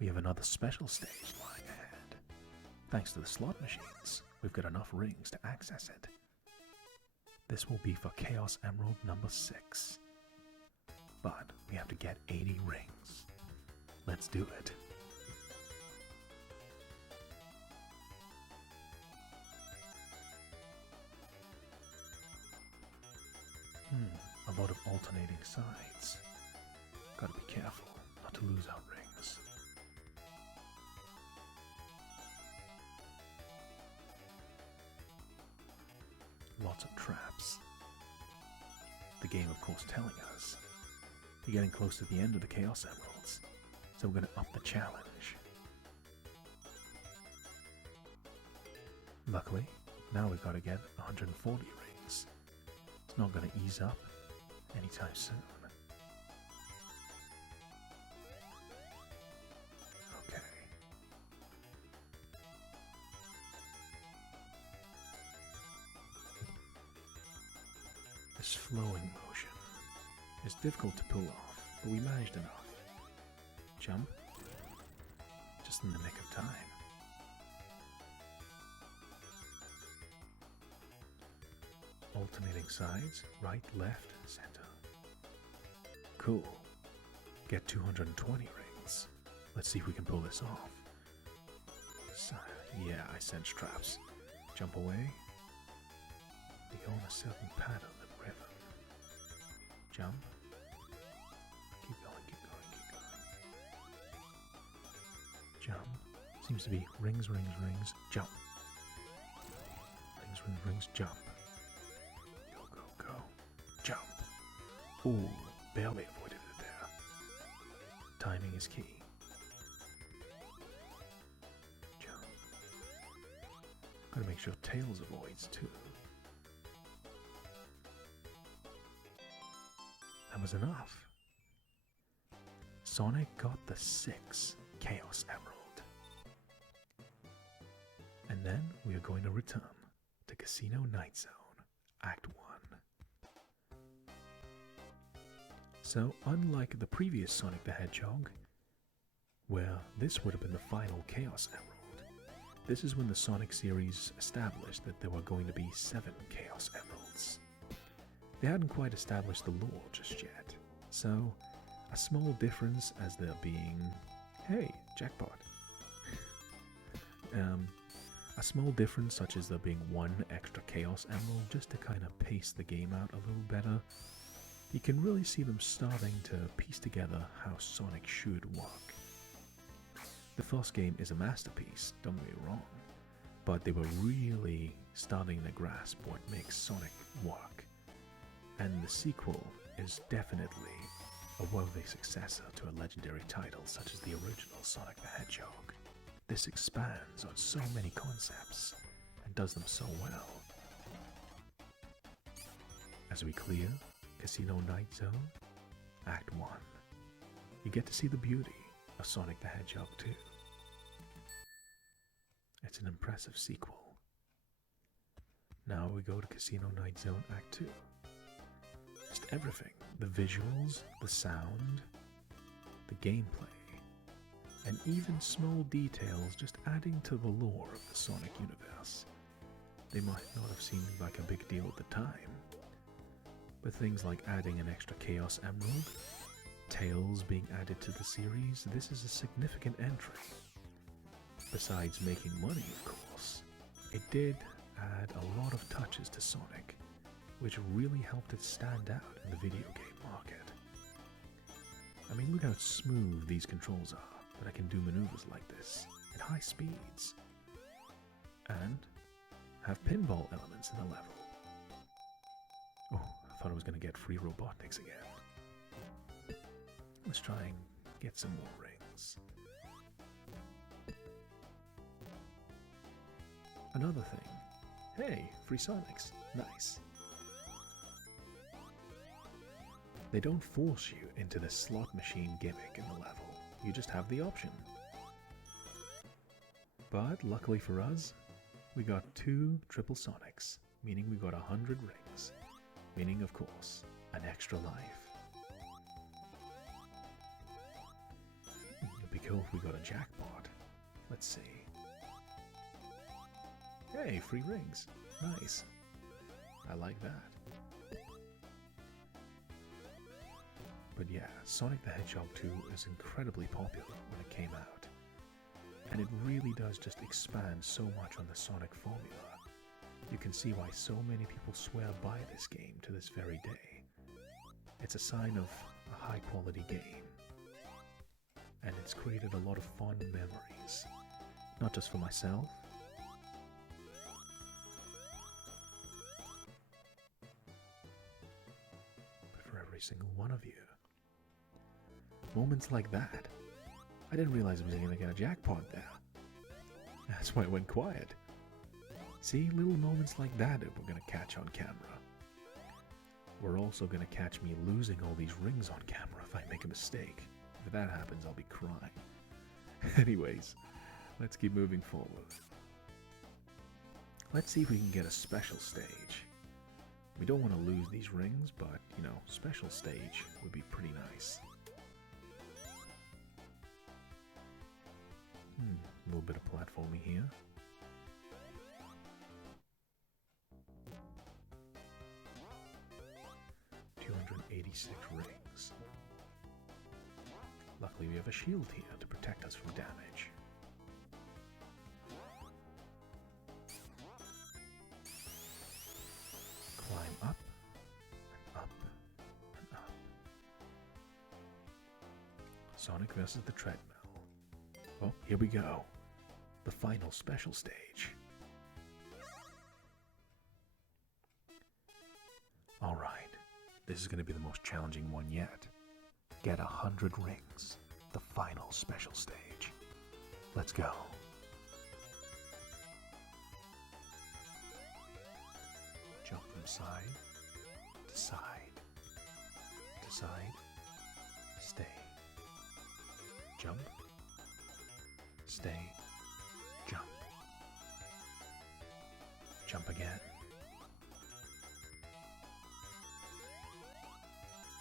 we have another special stage lying ahead. Thanks to the slot machines, we've got enough rings to access it. This will be for Chaos Emerald number 6. But we have to get 80 rings. Let's do it. A lot of alternating sides. Gotta be careful not to lose our rings. Lots of traps. The game, of course, telling us we're getting close to the end of the Chaos Emeralds, so we're going to up the challenge. Luckily, now we've got to get 140 rings. It's not going to ease up anytime soon. Okay. This flowing motion is difficult to pull off, but we managed enough. Jump. Just in the nick of time. Alternating sides, right, left, center. Cool. Get 220 rings. Let's see if we can pull this off. So, yeah, I sense traps. Jump away. They go on a certain pattern and rhythm. Jump. Keep going, keep going, keep going. Jump. Seems to be rings, rings, rings. Jump. Rings, rings, rings. Jump. Go, go, go. Jump. Ooh, barely avoided it there. Timing is key. Jump. Gotta make sure Tails avoids too. That was enough. Sonic got the 6th Chaos Emerald. And then we are going to return to Casino Night Zone, Act 1. So, unlike the previous Sonic the Hedgehog, where this would have been the final Chaos Emerald, this is when the Sonic series established that there were going to be 7 Chaos Emeralds. They hadn't quite established the lore just yet, so a small difference as there being... Hey, jackpot! A small difference such as there being 1 extra Chaos Emerald just to kind of pace the game out a little better. You can really see them starting to piece together how Sonic should work. The first game is a masterpiece, don't get me wrong, but they were really starting to grasp what makes Sonic work. And the sequel is definitely a worthy successor to a legendary title such as the original Sonic the Hedgehog. This expands on so many concepts and does them so well. As we clear Casino Night Zone, Act 1, you get to see the beauty of Sonic the Hedgehog 2. It's an impressive sequel. Now we go to Casino Night Zone Act 2. everything. The visuals, the sound, the gameplay, and even small details just adding to the lore of the Sonic universe. They might not have seemed like a big deal at the time, but things like adding an extra Chaos Emerald, Tails being added to the series, this is a significant entry. Besides making money, of course, it did add a lot of touches to Sonic, which really helped it stand out in the video game market. I mean, look how smooth these controls are, that I can do maneuvers like this at high speeds, and have pinball elements in the level. Oh, I thought I was going to get free Robotniks again. Let's try and get some more rings. Another thing. Hey, free Sonics. Nice. They don't force you into the slot machine gimmick in the level. You just have the option. But luckily for us, we got 2 triple Sonics, meaning we got 100 rings. Meaning, of course, an extra life. It'd be cool if we got a jackpot. Let's see. Hey, free rings. Nice. I like that. But yeah, Sonic the Hedgehog 2 is incredibly popular when it came out. And it really does just expand so much on the Sonic formula. You can see why so many people swear by this game to this very day. It's a sign of a high quality game. And it's created a lot of fond memories. Not just for myself, but for every single one of you. Moments like that. I didn't realize I was going to get a jackpot there. That's why it went quiet. See, little moments like that we're going to catch on camera. We're also going to catch me losing all these rings on camera if I make a mistake. If that happens, I'll be crying. Anyways, let's keep moving forward. Let's see if we can get a special stage. We don't want to lose these rings, but, you know, special stage would be pretty nice. A little bit of platforming here. $286 rings. Luckily we have a shield here to protect us from damage. Climb up, and up, and up. Sonic versus the treadmill. Oh, here we go. The final special stage. Alright, this is going to be the most challenging one yet. Get 100 rings. The final special stage. Let's go. Jump from side to side to side. Stay. Jump. Stay. Jump. Jump again.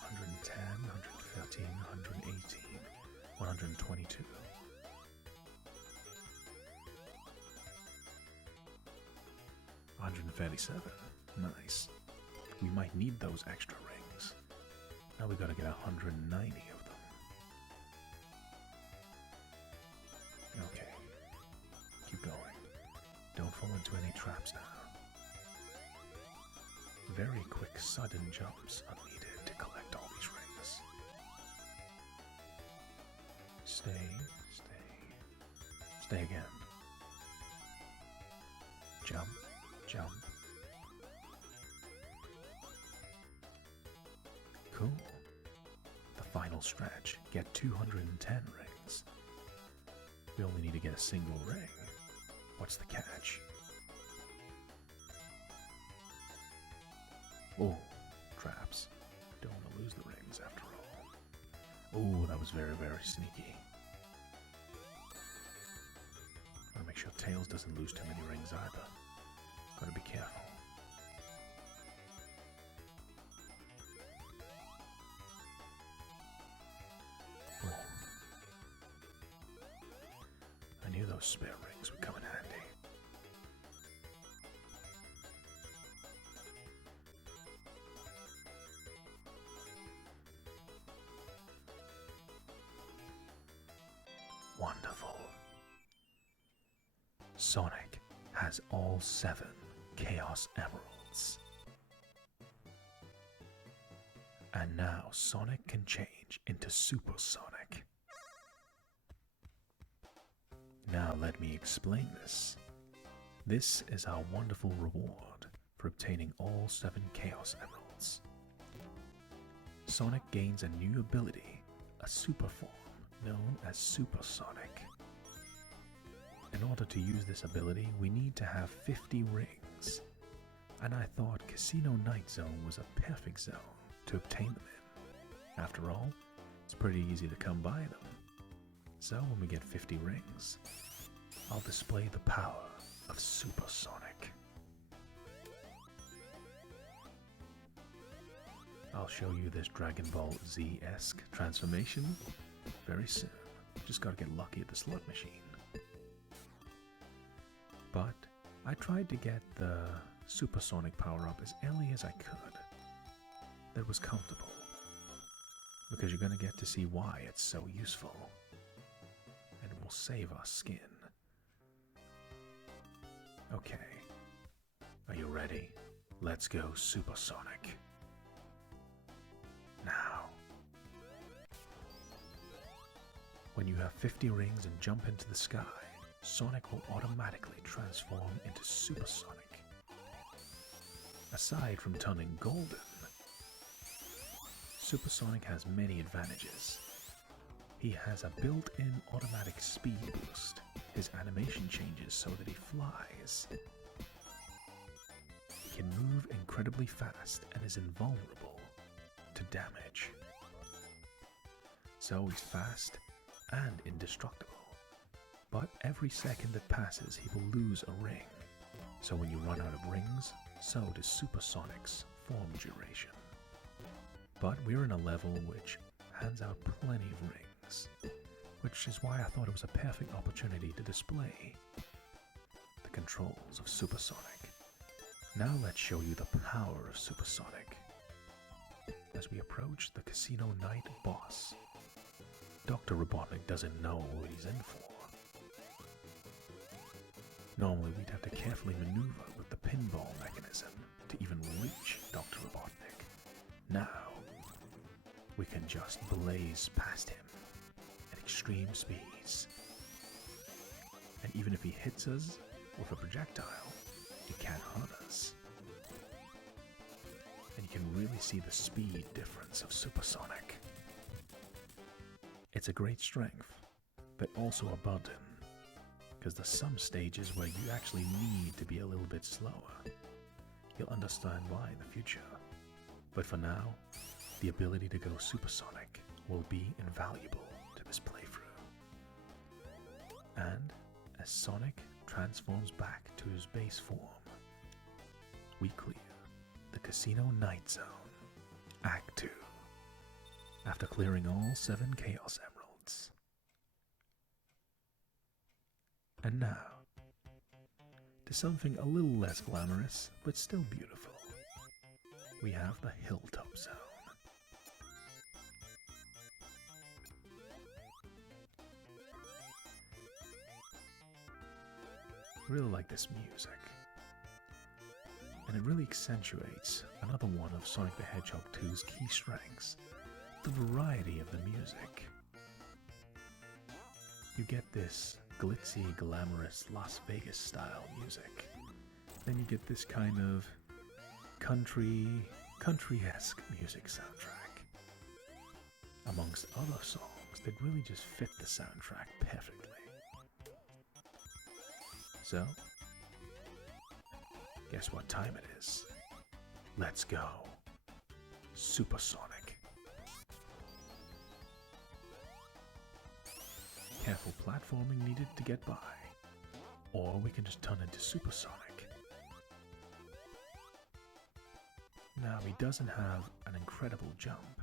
110, 113, 118, 122. 137. Nice. We might need those extra rings. Now we gotta get 190 of them. Okay. Keep going. Don't fall into any traps now. Very quick, sudden jumps are needed to collect all these rings. Stay, stay, stay again. Jump, jump. Cool. The final stretch. Get 210 rings. We only need to get a single ring. What's the catch? Oh, traps. Don't want to lose the rings after all. Oh, that was very, very sneaky. Gotta make sure Tails doesn't lose too many rings either. Gotta be careful. those spare rings would come in handy. Wonderful. Sonic has all 7 Chaos Emeralds. And now Sonic can change into Super Sonic. Now let me explain this. This is our wonderful reward for obtaining all 7 Chaos Emeralds. Sonic gains a new ability, a super form known as Super Sonic. In order to use this ability, we need to have 50 rings, and I thought Casino Night Zone was a perfect zone to obtain them in. After all, it's pretty easy to come by them. So when we get 50 rings, I'll display the power of Super Sonic. I'll show you this Dragon Ball Z-esque transformation very soon. Just gotta get lucky at the slot machine. But I tried to get the Supersonic power-up as early as I could. That was comfortable, because you're gonna get to see why it's so useful, and it will save our skin. Okay, are you ready? Let's go Supersonic. Now. When you have 50 rings and jump into the sky, Sonic will automatically transform into Supersonic. Aside from turning golden, Supersonic has many advantages. He has a built-in automatic speed boost. His animation changes so that he flies. He can move incredibly fast and is invulnerable to damage. So he's fast and indestructible. But every second that passes, he will lose a ring. So when you run out of rings, so does Supersonic's form duration. But we're in a level which hands out plenty of rings, which is why I thought it was a perfect opportunity to display the controls of Supersonic. Now let's show you the power of Supersonic. As we approach the Casino Night boss, Dr. Robotnik doesn't know what he's in for. Normally we'd have to carefully maneuver with the pinball mechanism to even reach Dr. Robotnik. Now, we can just blaze past him at extreme speeds. And even if he hits us with a projectile, he can't hurt us. And you can really see the speed difference of Supersonic. It's a great strength, but also a burden, because there's some stages where you actually need to be a little bit slower. You'll understand why in the future. But for now, the ability to go Supersonic will be invaluable to this playthrough. And as Sonic transforms back to his base form, we clear the Casino Night Zone, Act 2, after clearing all 7 Chaos Emeralds. And now, to something a little less glamorous, but still beautiful. We have the Hilltop Zone. I really like this music. And it really accentuates another one of Sonic the Hedgehog 2's key strengths, the variety of the music. You get this glitzy, glamorous Las Vegas style music. Then you get this kind of country-esque music soundtrack, amongst other songs that really just fit the soundtrack perfectly. So, guess what time it is? Let's go. Supersonic. Careful platforming needed to get by, or we can just turn into Supersonic. Now he doesn't have an incredible jump,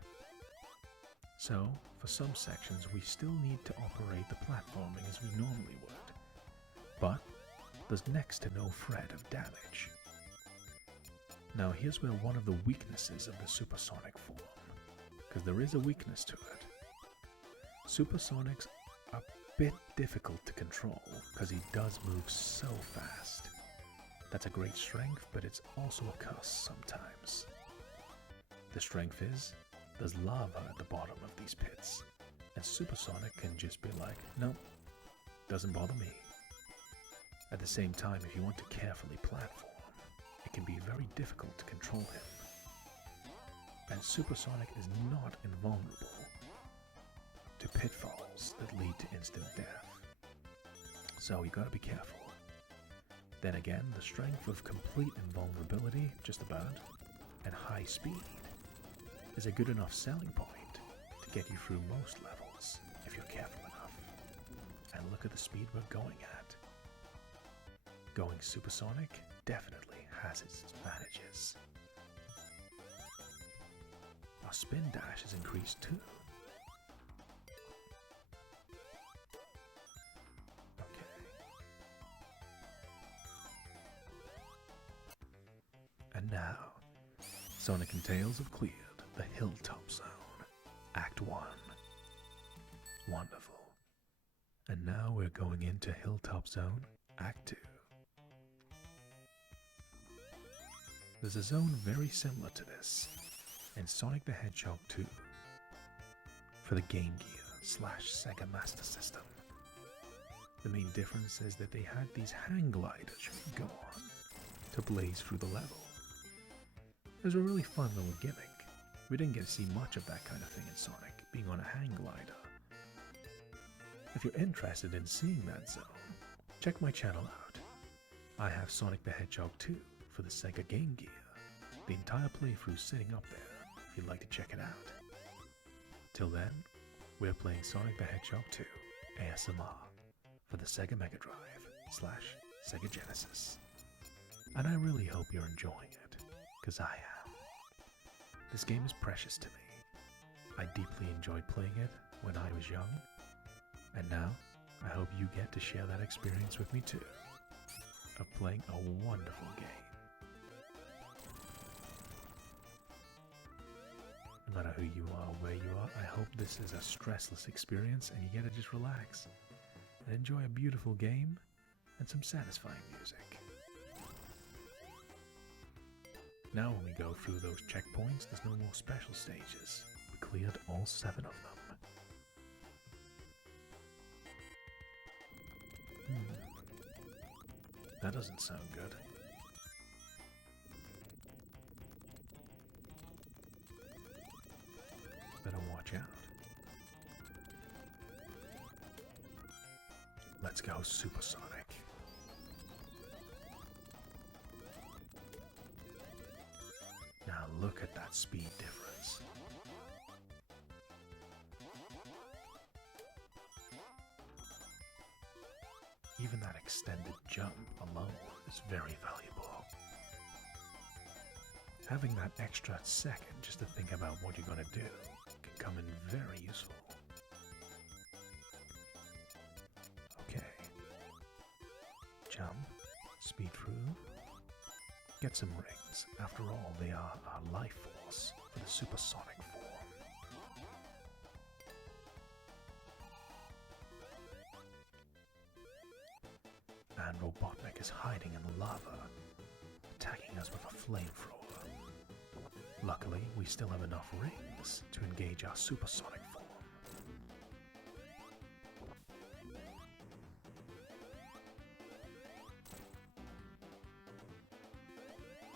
so for some sections we still need to operate the platforming as we normally would, but there's next to no threat of damage. Now here's where one of the weaknesses of the supersonic form, because there is a weakness to it. Supersonics are a bit difficult to control because he does move so fast. That's a great strength, but it's also a curse sometimes. The strength is, there's lava at the bottom of these pits, and Supersonic can just be like, nope, doesn't bother me. At the same time, if you want to carefully platform, it can be very difficult to control him. And Supersonic is not invulnerable to pitfalls that lead to instant death. So you gotta be careful. Then again, the strength of complete invulnerability, just about, and high speed is a good enough selling point to get you through most levels if you're careful enough. And look at the speed we're going at. Going supersonic definitely has its advantages. Our spin dash is increased too. And now, Sonic and Tails have cleared the Hilltop Zone, Act 1. Wonderful. And now we're going into Hilltop Zone, Act 2. There's a zone very similar to this in Sonic the Hedgehog 2 for the Game Gear / SEGA Master System. The main difference is that they had these hang gliders you could go on to blaze through the level. It was a really fun little gimmick. We didn't get to see much of that kind of thing in Sonic, being on a hang glider. If you're interested in seeing that zone, check my channel out. I have Sonic the Hedgehog 2 for the SEGA Game Gear. The entire playthrough sitting up there if you'd like to check it out. Till then, we're playing Sonic the Hedgehog 2 ASMR for the SEGA Megadrive / SEGA Genesis. And I really hope you're enjoying it, because I am. This game is precious to me. I deeply enjoyed playing it when I was young, and now I hope you get to share that experience with me too, of playing a wonderful game. No matter who you are, where you are, I hope this is a stressless experience and you get to just relax and enjoy a beautiful game and some satisfying music. Now when we go through those checkpoints, there's no more special stages. We cleared all 7 of them. That doesn't sound good. Better watch out. Let's go supersonic. Now look at that speed difference. Even that extended jump alone is very valuable. Having that extra second just to think about what you're going to do can come in very useful. Okay. Jump, speed through, get some rings. After all, they are our life force for the supersonic form. And Robotnik is hiding in the lava, attacking us with a flamethrower. Luckily, we still have enough rings to engage our supersonic form.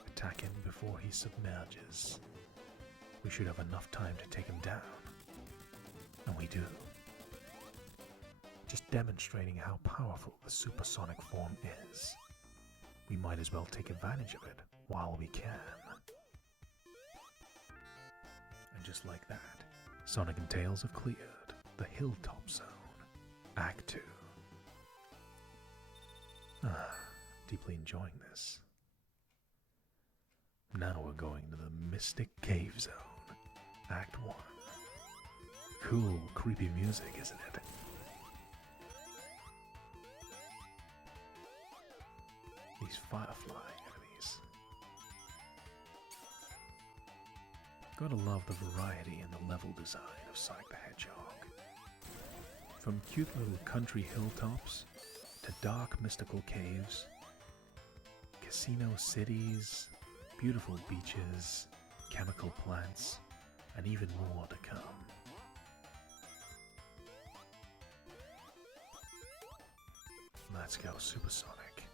Attack him before he submerges. We should have enough time to take him down. And we do. Just demonstrating how powerful the supersonic form is. We might as well take advantage of it while we can. And just like that, Sonic and Tails have cleared the Hilltop Zone, Act 2. Deeply enjoying this. Now we're going to the Mystic Cave Zone, Act 1. Cool, creepy music, isn't it? these firefly enemies. Gotta love the variety in the level design of Sonic the Hedgehog. From cute little country hilltops to dark mystical caves, casino cities, beautiful beaches, chemical plants, and even more to come. Let's go Supersonic.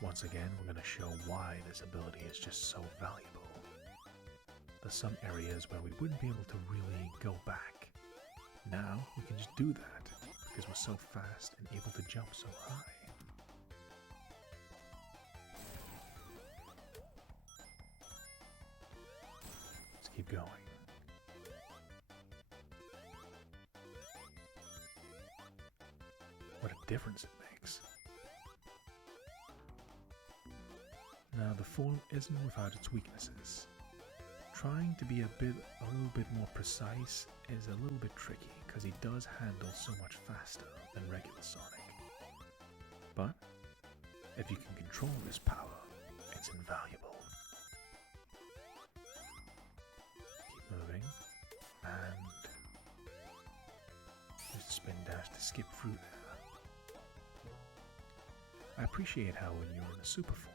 Once again, we're going to show why this ability is just so valuable. There's some areas where we wouldn't be able to really go back. Now, we can just do that, because we're so fast and able to jump so high. Let's keep going. What a difference it makes. Now, the form isn't without its weaknesses. Trying to be a little bit more precise is a little bit tricky because he does handle so much faster than regular Sonic. But if you can control this power, it's invaluable. Keep moving, and use the spin dash to skip through there. I appreciate how when you're in a super form,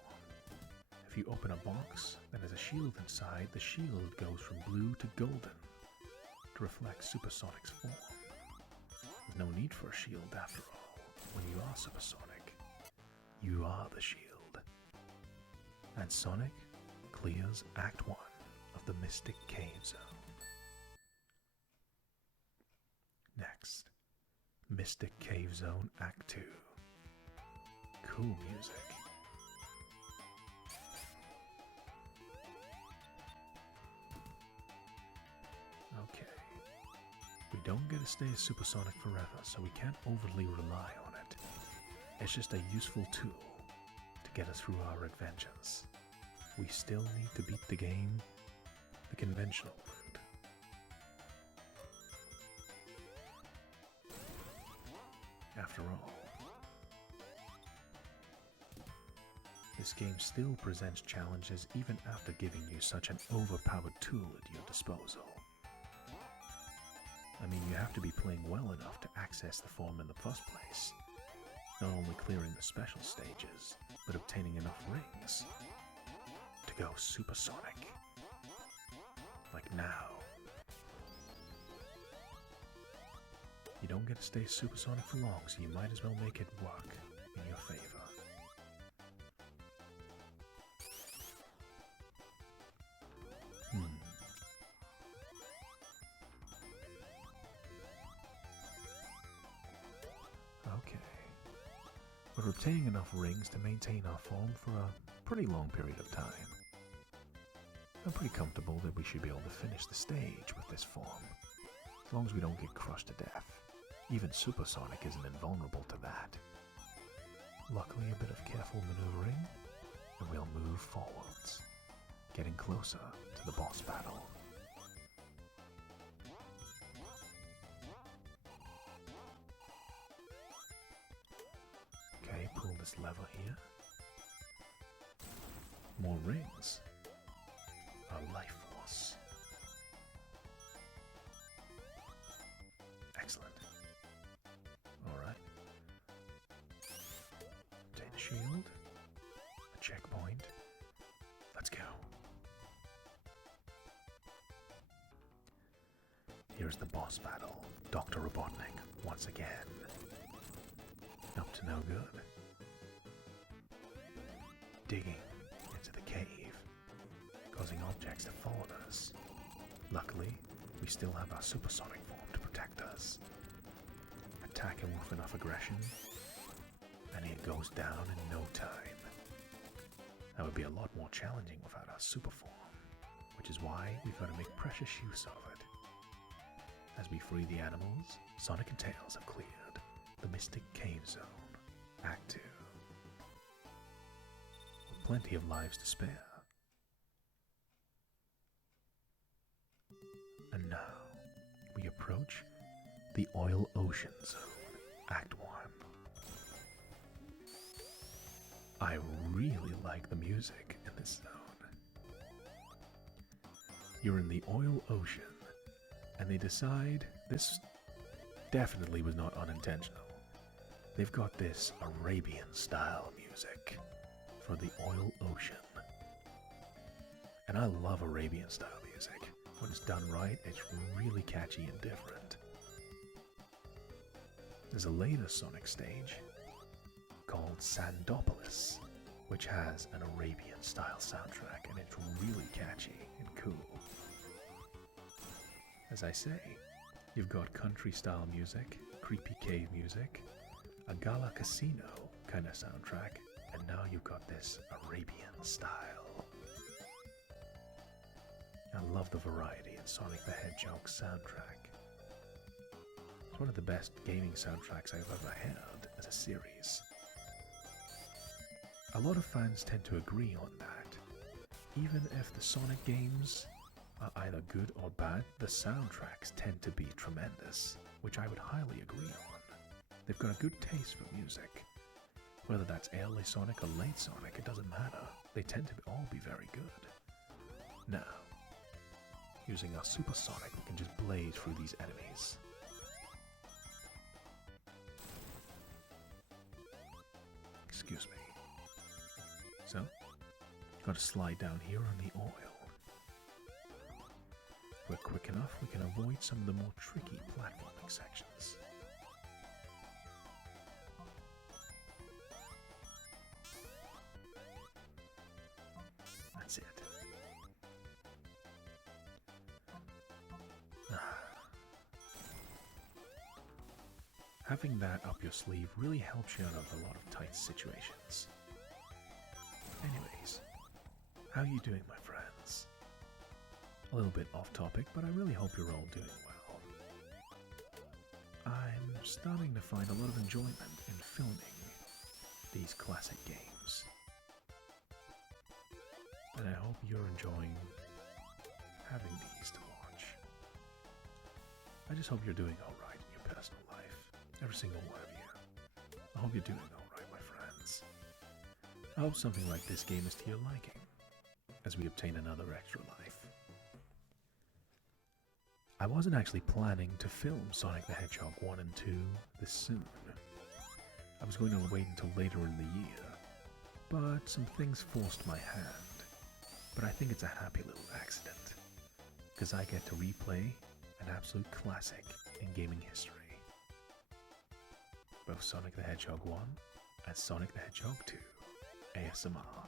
if you open a box that has a shield inside, the shield goes from blue to golden to reflect Supersonic's form. There's no need for a shield after all. When you are Supersonic, you are the shield. And Sonic clears Act 1 of the Mystic Cave Zone. Next, Mystic Cave Zone Act 2. Cool music. Okay. We don't get to stay as Supersonic forever, so we can't overly rely on it. It's just a useful tool to get us through our adventures. We still need to beat the game the conventional route. After all, this game still presents challenges even after giving you such an overpowered tool at your disposal. I mean, you have to be playing well enough to access the form in the first place. Not only clearing the special stages, but obtaining enough rings to go Supersonic. Like now. You don't get to stay Supersonic for long, so you might as well make it work in your favor. Okay. We're obtaining enough rings to maintain our form for a pretty long period of time. I'm pretty comfortable that we should be able to finish the stage with this form, as long as we don't get crushed to death. Even Supersonic isn't invulnerable to that. Luckily, a bit of careful maneuvering, and we'll move forwards, getting closer to the boss battle. Okay, pull this lever here. More rings. Our life force. Excellent. Alright. Take the shield. A checkpoint. Let's go. Here's the boss battle. Dr. Robotnik, once again. Up to no good. Digging into the cave, causing objects to fall on us. Luckily, we still have our Supersonic form to protect us. Attack him with enough aggression, and he goes down in no time. That would be a lot more challenging without our super form, which is why we've got to make precious use of it. As we free the animals, Sonic and Tails have cleared the Mystic Cave Zone, Act 2. With plenty of lives to spare. And now, we approach the Oil Ocean Zone, Act 1. I really like the music in this zone. You're in the oil ocean, and they decide this definitely was not unintentional. They've got this Arabian style music for the oil ocean. And I love Arabian style music. When it's done right, it's really catchy and different. There's a later Sonic stage called Sandopolis, which has an Arabian style soundtrack, and it's really catchy and cool. As I say, you've got country style music, creepy cave music, a gala casino kind of soundtrack, and now you've got this Arabian style. I love the variety in Sonic the Hedgehog soundtrack. It's one of the best gaming soundtracks I've ever heard as a series. A lot of fans tend to agree on that. Even if the Sonic games are either good or bad, the soundtracks tend to be tremendous, which I would highly agree on. They've got a good taste for music. Whether that's early Sonic or late Sonic, it doesn't matter. They tend to all be very good. Now, using our Super Sonic, we can just blaze through these enemies. Excuse me. So, gotta slide down here on the oil. If we're quick enough, we can avoid some of the more tricky platforming sections. That's it. Having that up your sleeve really helps you out of a lot of tight situations. Anyways, how are you doing, my friends? A little bit off topic, but I really hope you're all doing well. I'm starting to find a lot of enjoyment in filming these classic games. And I hope you're enjoying having these to watch. I just hope you're doing alright in your personal life. Every single one of you. I hope you're doing alright, my friends. I hope something like this game is to your liking, as we obtain another extra life. I wasn't actually planning to film Sonic the Hedgehog 1 and 2 this soon. I was going to wait until later in the year, but some things forced my hand. But I think it's a happy little accident, because I get to replay an absolute classic in gaming history. Both Sonic the Hedgehog 1 and Sonic the Hedgehog 2 ASMR.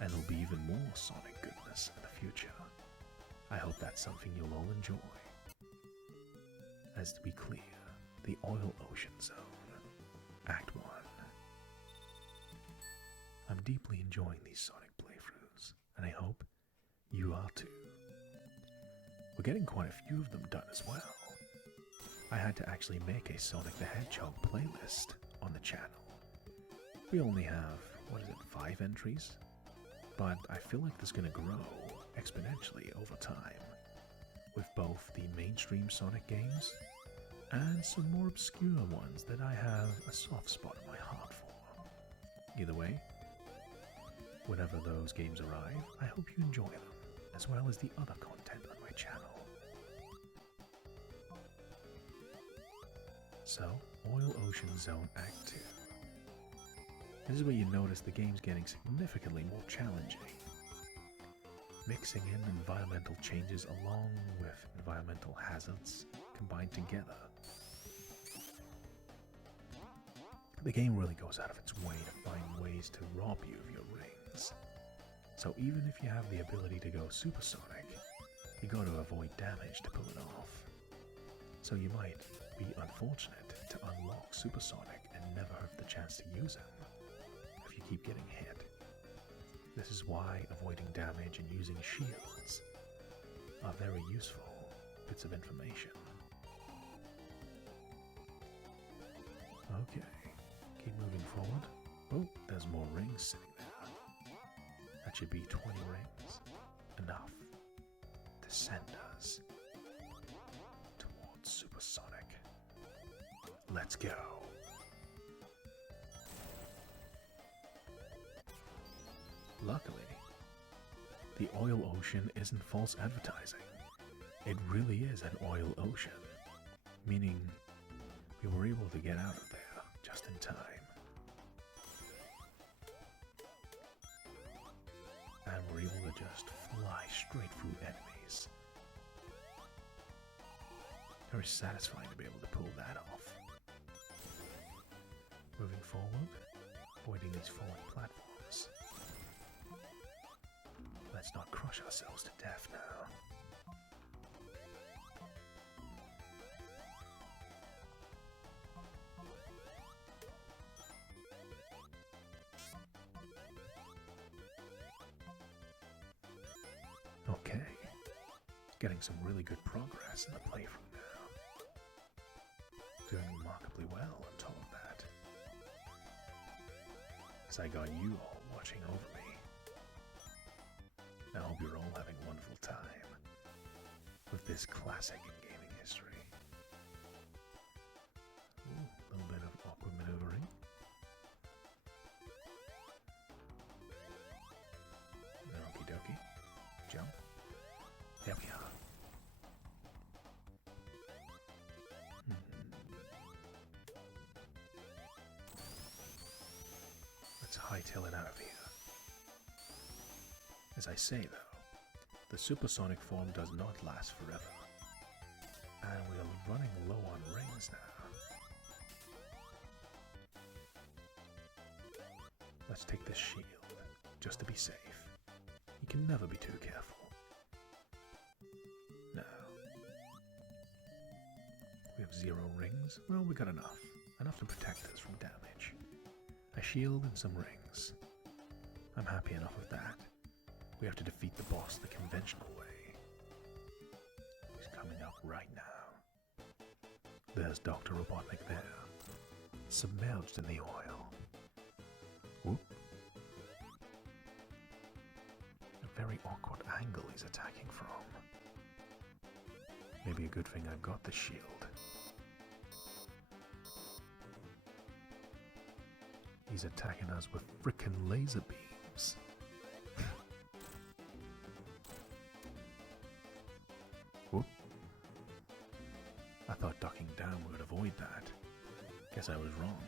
And there'll be even more Sonic goodness in the future. I hope that's something you'll all enjoy. As to be clear, the Oil Ocean Zone, Act 1. I'm deeply enjoying these Sonic playthroughs, and I hope you are too. We're getting quite a few of them done as well. I had to actually make a Sonic the Hedgehog playlist on the channel. We only have, 5 entries? But I feel like this is going to grow exponentially over time, with both the mainstream Sonic games and some more obscure ones that I have a soft spot in my heart for. Either way, whenever those games arrive, I hope you enjoy them, as well as the other content on my channel. So, Oil Ocean Zone Act 2. This is where you notice the game's getting significantly more challenging, mixing in environmental changes along with environmental hazards combined together. The game really goes out of its way to find ways to rob you of your rings. So even if you have the ability to go supersonic, you gotta avoid damage to pull it off. So you might be unfortunate to unlock supersonic and never have the chance to use him if you keep getting hit. This is why avoiding damage and using shields are very useful bits of information. Okay, keep moving forward. Oh, there's more rings sitting there. That should be 20 rings. Enough to send us towards supersonic. Let's go. Luckily, the oil ocean isn't false advertising. It really is an oil ocean, meaning we were able to get out of there just in time. And we're able to just fly straight through enemies. Very satisfying to be able to pull that off. Moving forward, avoiding these falling platforms. Let's not crush ourselves to death now. Okay, getting some really good progress in the playthrough now. Doing remarkably well on top of that. As I got you all watching over me. I hope you're all having a wonderful time with this classic in gaming history. Ooh, a little bit of awkward maneuvering. Okie dokie. Jump. There we are. Let's hightail it out of here. As I say though, the supersonic form does not last forever. And we are running low on rings now. Let's take this shield, just to be safe. You can never be too careful. No. We have 0 rings. Well, we got enough. Enough to protect us from damage. A shield and some rings. I'm happy enough with that. We have to defeat the boss the conventional way. He's coming up right now. There's Dr. Robotnik there, submerged in the oil. Whoop. A very awkward angle he's attacking from. Maybe a good thing I've got the shield. He's attacking us with frickin' laser beams. Whoop. I thought ducking down would avoid that. Guess I was wrong.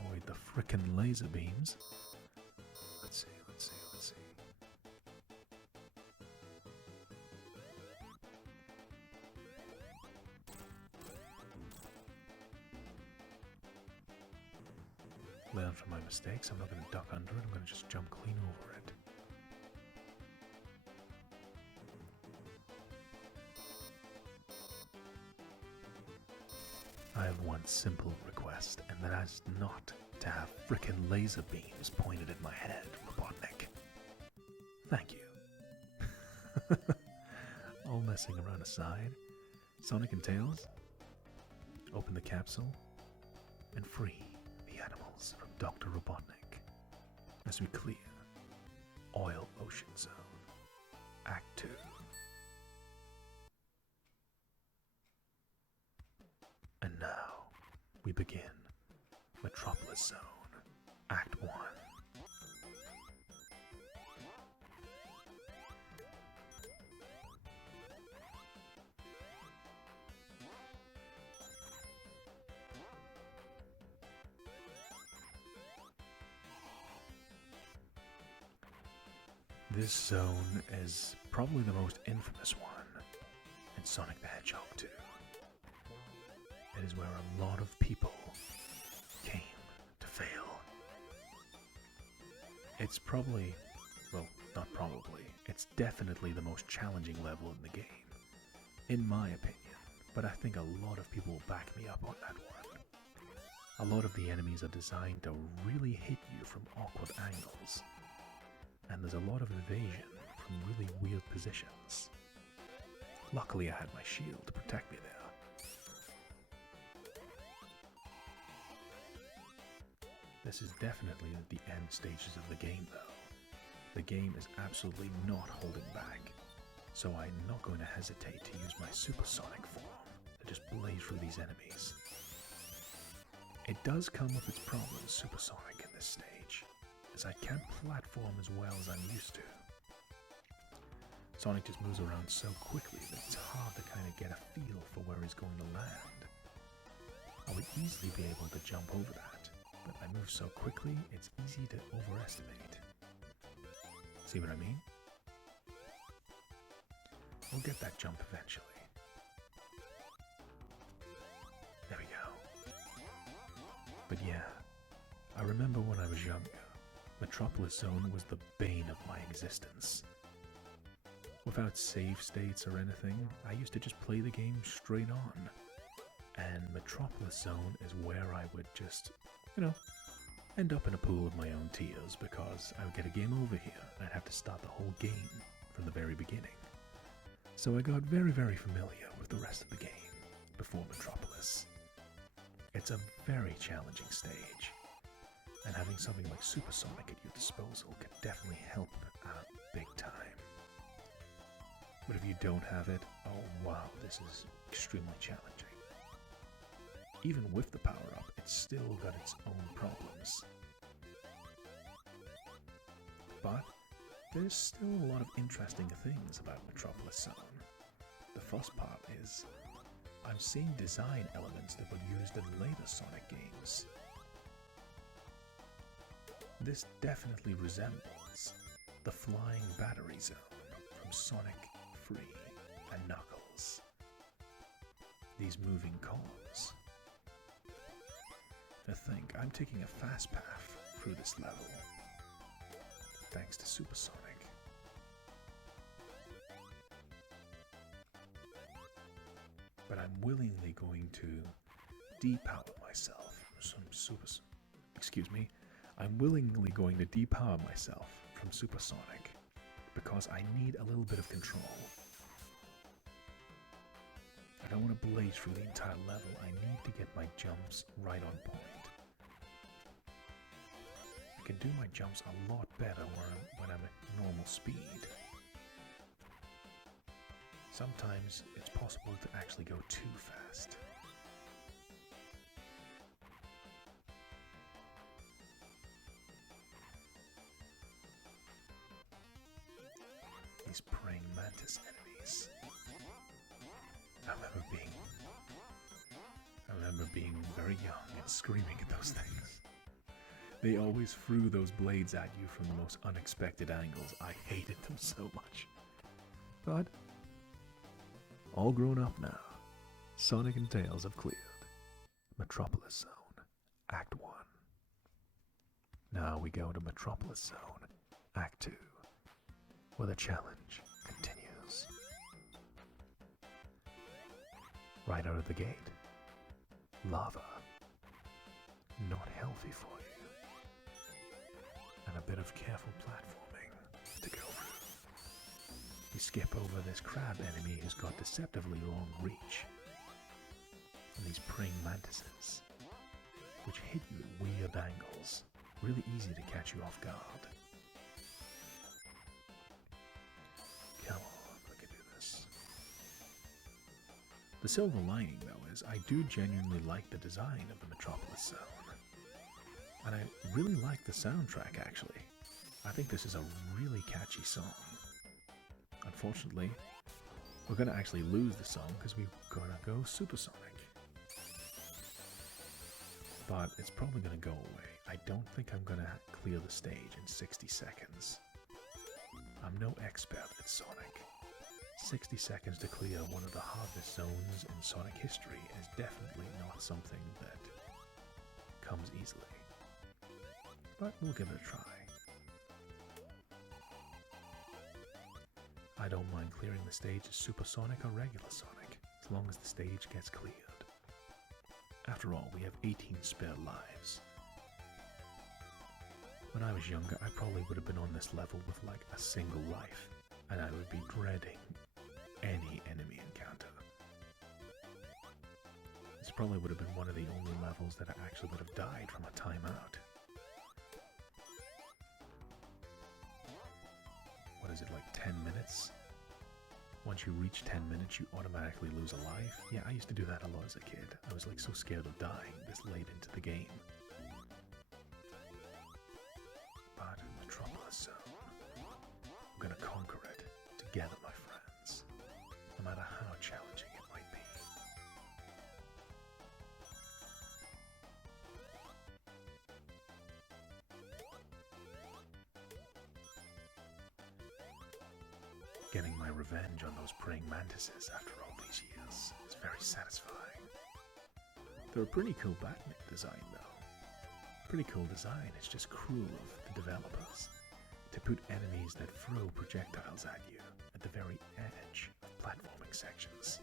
Avoid the frickin' laser beams. Let's see. Learn from my mistakes. I'm not going to duck under it. I'm going to just jump clean over it. I have one simple request, and that is not to have frickin' laser beams pointed at my head, Robotnik. Thank you. All messing around aside, Sonic and Tails, open the capsule and free the animals from Dr. Robotnik as we clear Oil Ocean Zone, Act 2. And now we begin Metropolis Zone, Act 1. This zone is probably the most infamous one in Sonic the Hedgehog 2. It is where a lot of people came to fail. It's probably, well, not probably, it's definitely the most challenging level in the game, in my opinion, but I think a lot of people will back me up on that one. A lot of the enemies are designed to really hit you from awkward angles, and there's a lot of evasion from really weird positions. Luckily I had my shield to protect me there. This is definitely at the end stages of the game though. The game is absolutely not holding back, so I'm not going to hesitate to use my supersonic form to just blaze through these enemies. It does come with its problems, supersonic, in this stage, is I can't platform as well as I'm used to. Sonic just moves around so quickly that it's hard to kind of get a feel for where he's going to land. I would easily be able to jump over that, but I move so quickly, it's easy to overestimate. See what I mean? We'll get that jump eventually. There we go. But yeah, I remember when I was younger, Metropolis Zone was the bane of my existence. Without save states or anything, I used to just play the game straight on. And Metropolis Zone is where I would just, end up in a pool of my own tears because I would get a game over here and I'd have to start the whole game from the very beginning. So I got very, very familiar with the rest of the game before Metropolis. It's a very challenging stage, and having something like Supersonic at your disposal can definitely help out big time. But if you don't have it, oh wow, this is extremely challenging. Even with the power-up, it's still got its own problems. But there's still a lot of interesting things about Metropolis Zone. The first part is, I'm seeing design elements that were used in later Sonic games. This definitely resembles the flying battery zone from Sonic 3 and Knuckles. These moving columns. To think, I'm taking a fast path through this level, thanks to Supersonic. But I'm willingly going to depower myself from I'm willingly going to depower myself from Supersonic because I need a little bit of control. I don't want to blaze through the entire level. I need to get my jumps right on point. I can do my jumps a lot better when I'm at normal speed. Sometimes it's possible to actually go too fast. These praying mantis enemies. I remember being very young and screaming at those things. They always threw those blades at you from the most unexpected angles. I hated them so much. But all grown up now, Sonic and Tails have cleared Metropolis Zone, Act 1. Now we go to Metropolis Zone, Act 2, where the challenge continues. Right out of the gate, lava, not healthy for you, and a bit of careful platforming to go through. You skip over this crab enemy who's got deceptively long reach, and these praying mantises, which hit you at weird angles, really easy to catch you off guard. Come on, we can do this. The silver lining, though, is I do genuinely like the design of the Metropolis Zone. And I really like the soundtrack, actually. I think this is a really catchy song. Unfortunately, we're going to actually lose the song because we're going to go supersonic. But it's probably going to go away. I don't think I'm going to clear the stage in 60 seconds. I'm no expert at Sonic. 60 seconds to clear one of the hardest zones in Sonic history is definitely not something that comes easily. But we'll give it a try. I don't mind clearing the stage as Supersonic or regular Sonic, as long as the stage gets cleared. After all, we have 18 spare lives. When I was younger, I probably would have been on this level with like a single life, and I would be dreading any enemy encounter. This probably would have been one of the only levels that I actually would have died from a timeout. What is it, like 10 minutes? Once you reach 10 minutes, you automatically lose a life. Yeah, I used to do that a lot as a kid. I was like so scared of dying this late into the game. But matter how challenging it might be. Getting my revenge on those praying mantises after all these years is very satisfying. They're a pretty cool Batnik design though. Pretty cool design, it's just cruel of the developers to put enemies that throw projectiles at you at the very edge of platforming sections.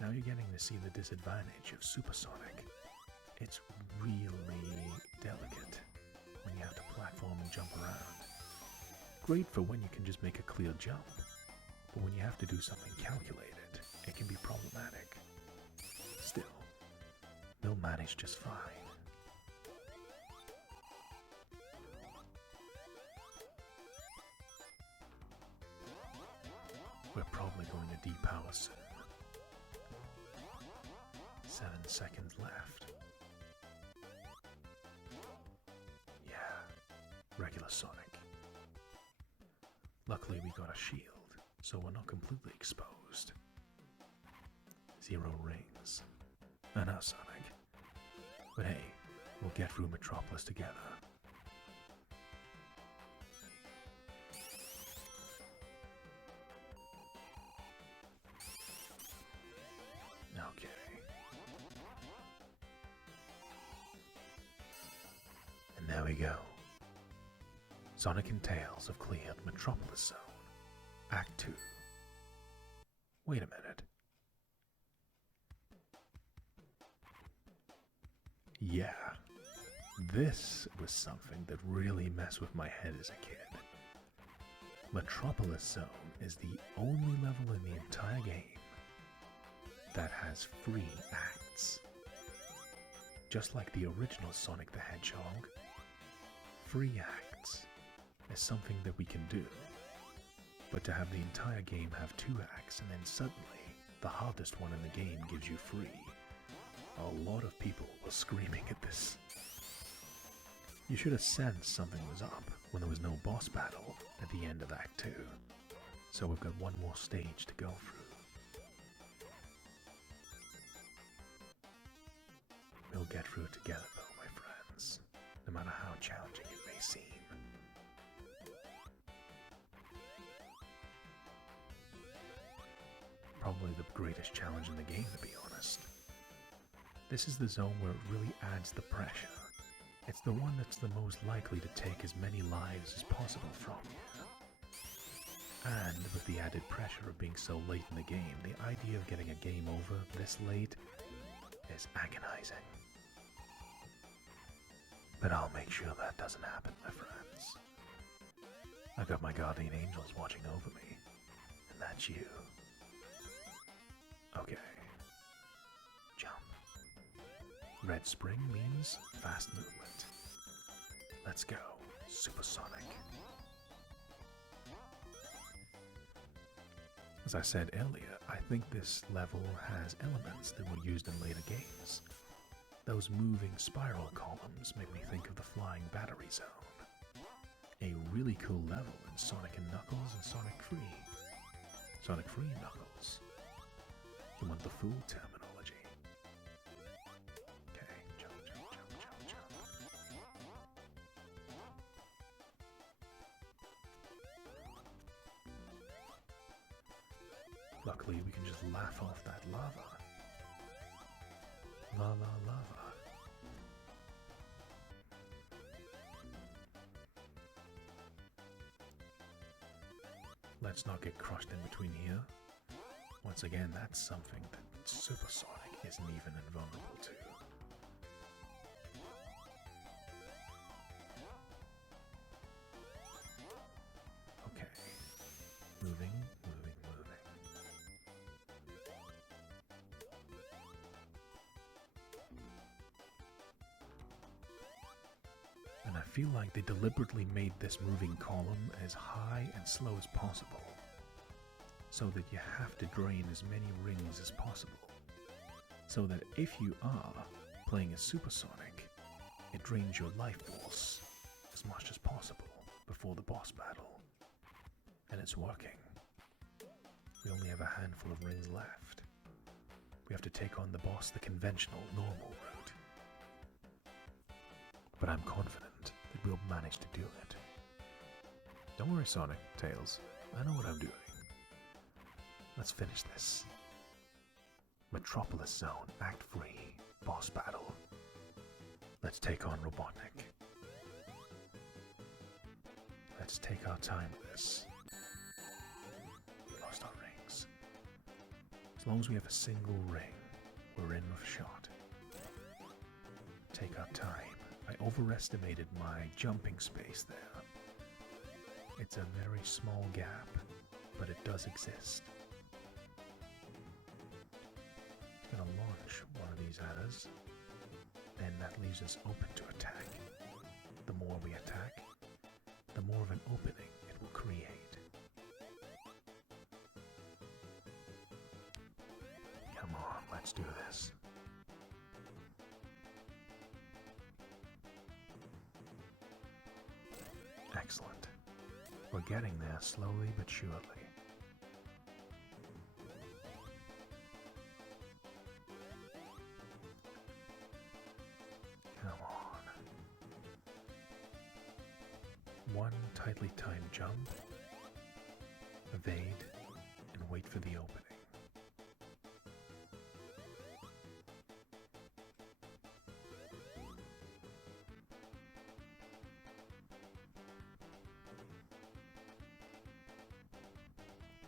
Now you're getting to see the disadvantage of Supersonic. It's really delicate when you have to platform and jump around. Great for when you can just make a clear jump, but when you have to do something calculated, it can be problematic. Still, they'll manage just fine. We're probably going to depower soon. 7 seconds left. Yeah, regular Sonic. Luckily we got a shield, so we're not completely exposed. 0 rings. I know, Sonic. But hey, we'll get through Metropolis together. Okay. And there we go. Sonic and Tails have cleared Metropolis Zone. Act 2. Wait a minute. Yeah, this was something that really messed with my head as a kid. Metropolis Zone is the only level in the entire game that has free acts. Just like the original Sonic the Hedgehog, free acts is something that we can do. But to have the entire game have 2 acts and then suddenly the hardest one in the game gives you free, a lot of people were screaming at this. You should have sensed something was up when there was no boss battle at the end of Act 2. So we've got one more stage to go through. We'll get through it together though, my friends, no matter how challenging it may seem. Probably the greatest challenge in the game, to be honest. This is the zone where it really adds the pressure. It's the one that's the most likely to take as many lives as possible from you. And with the added pressure of being so late in the game, the idea of getting a game over this late is agonizing. But I'll make sure that doesn't happen, my friends. I got my guardian angels watching over me, and that's you. Okay. Jump. Red spring means fast movement. Let's go, Supersonic. As I said earlier, I think this level has elements that were used in later games. Those moving spiral columns make me think of the Flying Battery Zone. A really cool level in Sonic and Knuckles and Sonic 3. Sonic 3 and Knuckles. You want the full terminology. Okay, jump, jump, jump, jump, jump. Luckily, we can just laugh off that lava. La la lava. Let's not get crushed in between here. Once again, that's something that Supersonic isn't even invulnerable to. Okay. Moving, moving, moving. And I feel like they deliberately made this moving column as high and slow as possible, so that you have to drain as many rings as possible, so that if you are playing a Supersonic, it drains your life force as much as possible before the boss battle. And it's working. We only have a handful of rings left. We have to take on the boss the conventional, normal route. But I'm confident that we'll manage to do it. Don't worry, Sonic, Tails. I know what I'm doing. Let's finish this. Metropolis Zone, Act 3, boss battle. Let's take on Robotnik. Let's take our time with this. We lost our rings. As long as we have a single ring, we're in with a shot. Take our time. I overestimated my jumping space there. It's a very small gap, but it does exist. I'm gonna launch one of these at us, and that leaves us open to attack. The more we attack, the more of an opening it will create. Come on, let's do this. Excellent. We're getting there slowly but surely. Come on. One tightly timed jump, evade, and wait for the opening.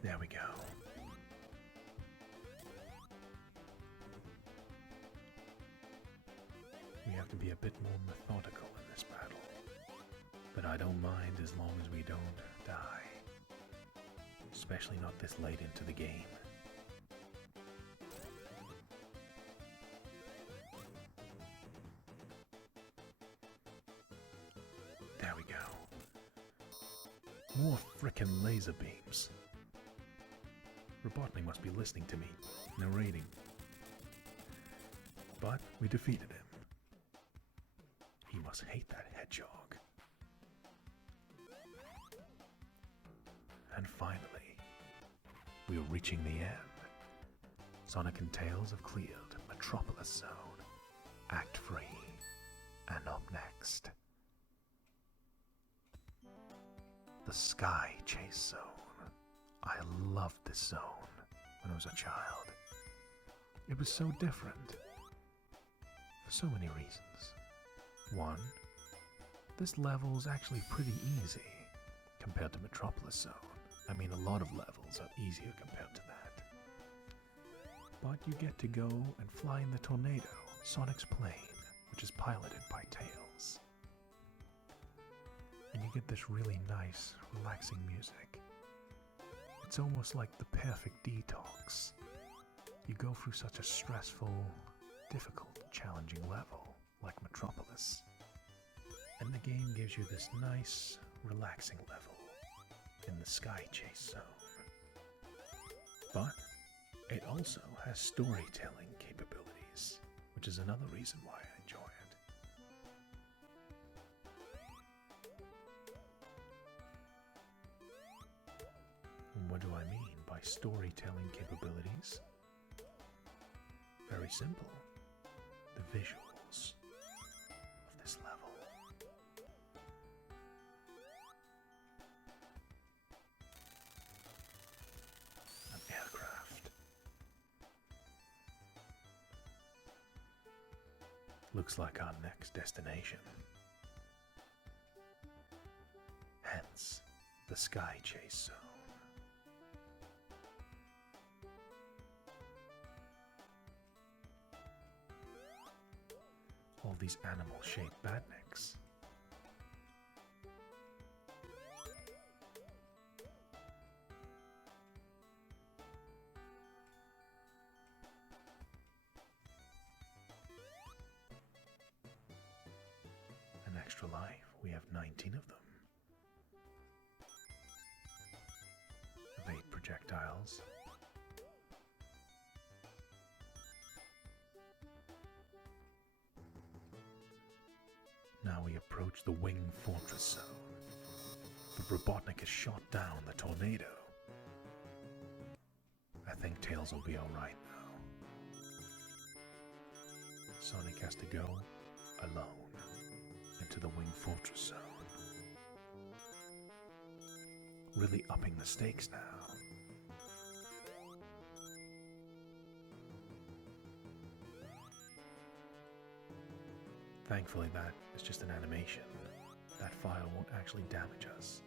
There we go. We have to be a bit more methodical in this battle. But I don't mind as long as we don't die. Especially not this late into the game. There we go. More frickin' laser beams. Robotnik must be listening to me, narrating. But we defeated him. He must hate that hedgehog. And finally, we are reaching the end. Sonic and Tails have cleared Metropolis Zone, Act 3, and up next, the Sky Chase Zone. I loved this zone when I was a child. It was so different for so many reasons. One, this level is actually pretty easy compared to Metropolis Zone. I mean, a lot of levels are easier compared to that. But you get to go and fly in the tornado, Sonic's plane, which is piloted by Tails. And you get this really nice, relaxing music. It's almost like the perfect detox. You go through such a stressful, difficult, challenging level like Metropolis, and the game gives you this nice, relaxing level in the Sky Chase Zone. But it also has storytelling capabilities, which is another reason why I enjoy it. And what do I mean by storytelling capabilities? Very simple. The visuals of this level. An aircraft. Looks like our next destination. Hence, the Sky Chase Zone. All these animal-shaped badniks. An extra life. We have 19 of them. Evade projectiles. Now we approach the Wing Fortress Zone. But Robotnik has shot down the tornado. think Tails will be alright now. Sonic has to go alone into the Wing Fortress zone. Really upping the stakes now. Thankfully that is just an animation. That fire won't actually damage us.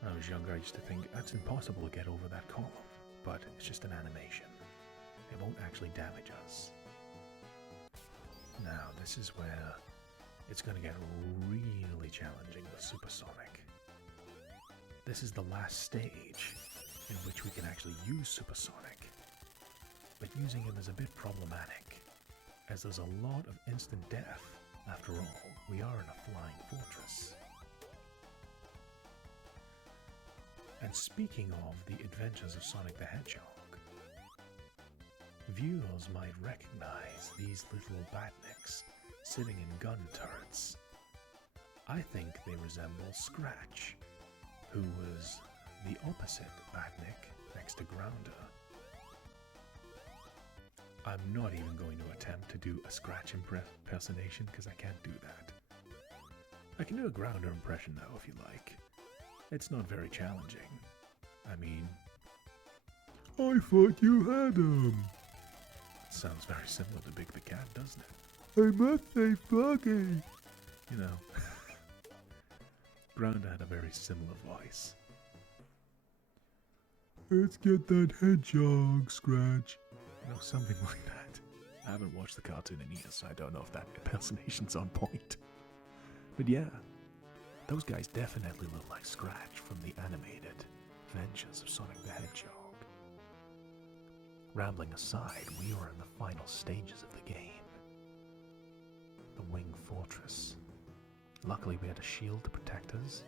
When I was younger I used to think that's impossible to get over that column, but it's just an animation. It won't actually damage us. Now this is where it's going to get really challenging with Supersonic. This is the last stage in which we can actually use Supersonic, but using him is a bit problematic, as there's a lot of instant death. After all, we are in a flying fortress. And speaking of the adventures of Sonic the Hedgehog, viewers might recognize these little batniks sitting in gun turrets. I think they resemble Scratch, who was the opposite batnik next to Grounder. I'm not even going to attempt to do a Scratch impersonation because I can't do that. I can do a Grounder impression though if you like. It's not very challenging. I mean, I thought you had him. Sounds very similar to Big the Cat, doesn't it? I must say Foggy. You know, Grounder had a very similar voice. Let's get that hedgehog, Scratch. You know, something like that. I haven't watched the cartoon in years, so I don't know if that impersonation's on point. But yeah, those guys definitely look like Scratch from the animated Adventures of Sonic the Hedgehog. Rambling aside, we are in the final stages of the game. The Wing Fortress. Luckily we had a shield to protect us.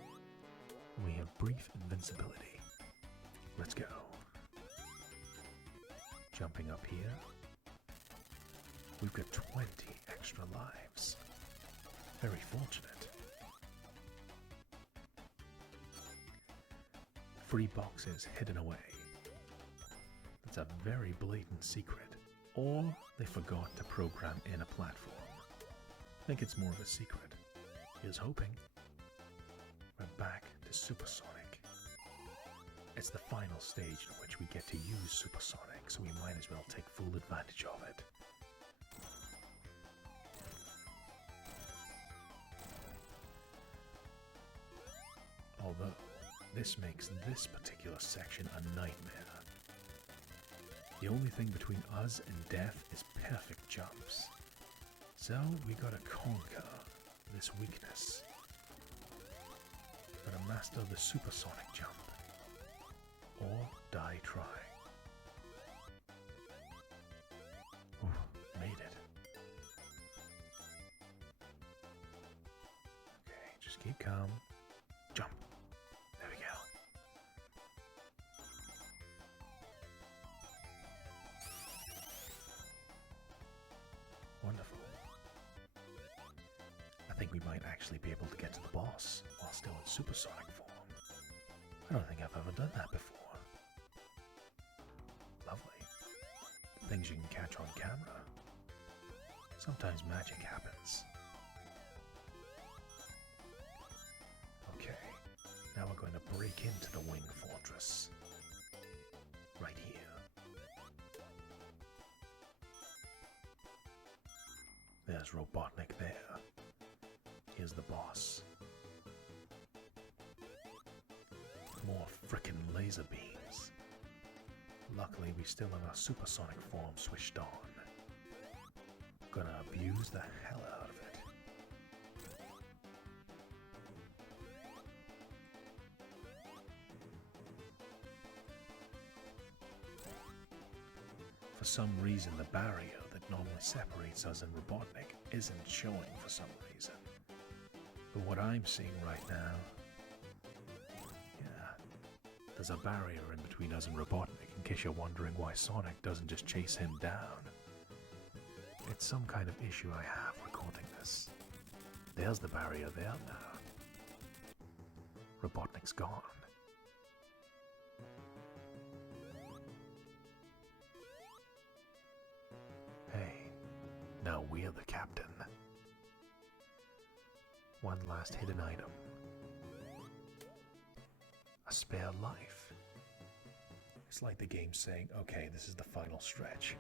We have brief invincibility. Let's go. Jumping up here. We've got 20 extra lives. Very fortunate. Free boxes hidden away. That's a very blatant secret. Or they forgot to program in a platform. I think it's more of a secret. Here's hoping. We're back to Supersonic. It's the final stage in which we get to use Supersonic, so we might as well take full advantage of it. Although, this makes this particular section a nightmare. The only thing between us and death is perfect jumps. So we gotta conquer this weakness. Gotta master the supersonic jump. Or die trying. Ooh, made it. Okay, just keep calm. Jump. There we go. Wonderful. I think we might actually be able to get to the boss while still in supersonic form. I don't think I've ever done that before. Lovely. Things you can catch on camera. Sometimes magic happens. Okay, now we're going to break into the Wing Fortress. Right here. There's Robotnik there. Here's the boss. More frickin' laser beams. Luckily, we still have our supersonic form switched on. Gonna abuse the hell out of it. For some reason, the barrier that normally separates us and Robotnik isn't showing for some reason. But what I'm seeing right now, there's a barrier in between us and Robotnik, in case you're wondering why Sonic doesn't just chase him down. It's some kind of issue I have recording this. There's the barrier there now. Robotnik's gone. Now we're the captain. One last hidden item. A spare life. It's like the game saying, okay, this is the final stretch.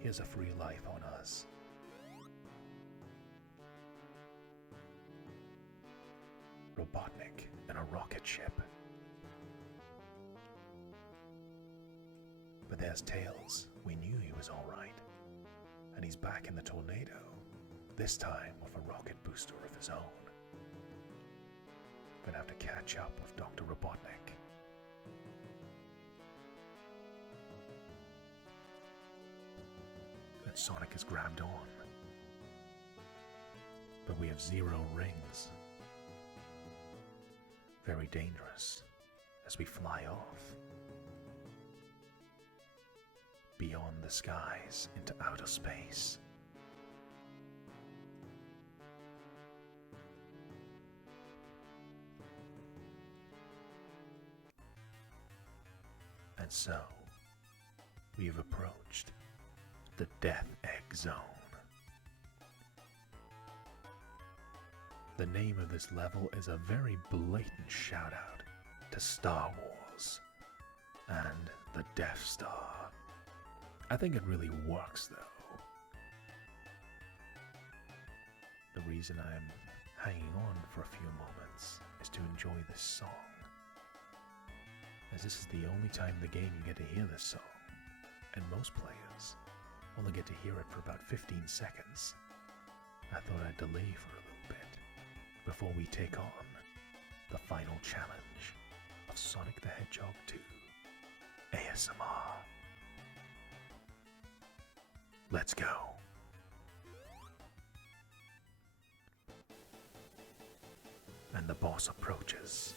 Here's a free life on us. Robotnik and a rocket ship. But there's Tails. We knew he was alright. And he's back in the tornado. This time with a rocket booster of his own. Gonna have to catch up with Dr. Robotnik. And Sonic is grabbed on. But we have 0 rings. Very dangerous as we fly off. Beyond the skies into outer space. And so, we have approached the Death Egg Zone. The name of this level is a very blatant shout out to Star Wars and the Death Star. I think it really works though. The reason I'm hanging on for a few moments is to enjoy this song, as this is the only time in the game you get to hear this song, and most players only get to hear it for about 15 seconds. I thought I'd delay for a little bit before we take on the final challenge of Sonic the Hedgehog 2 ASMR. Let's go. And the boss approaches,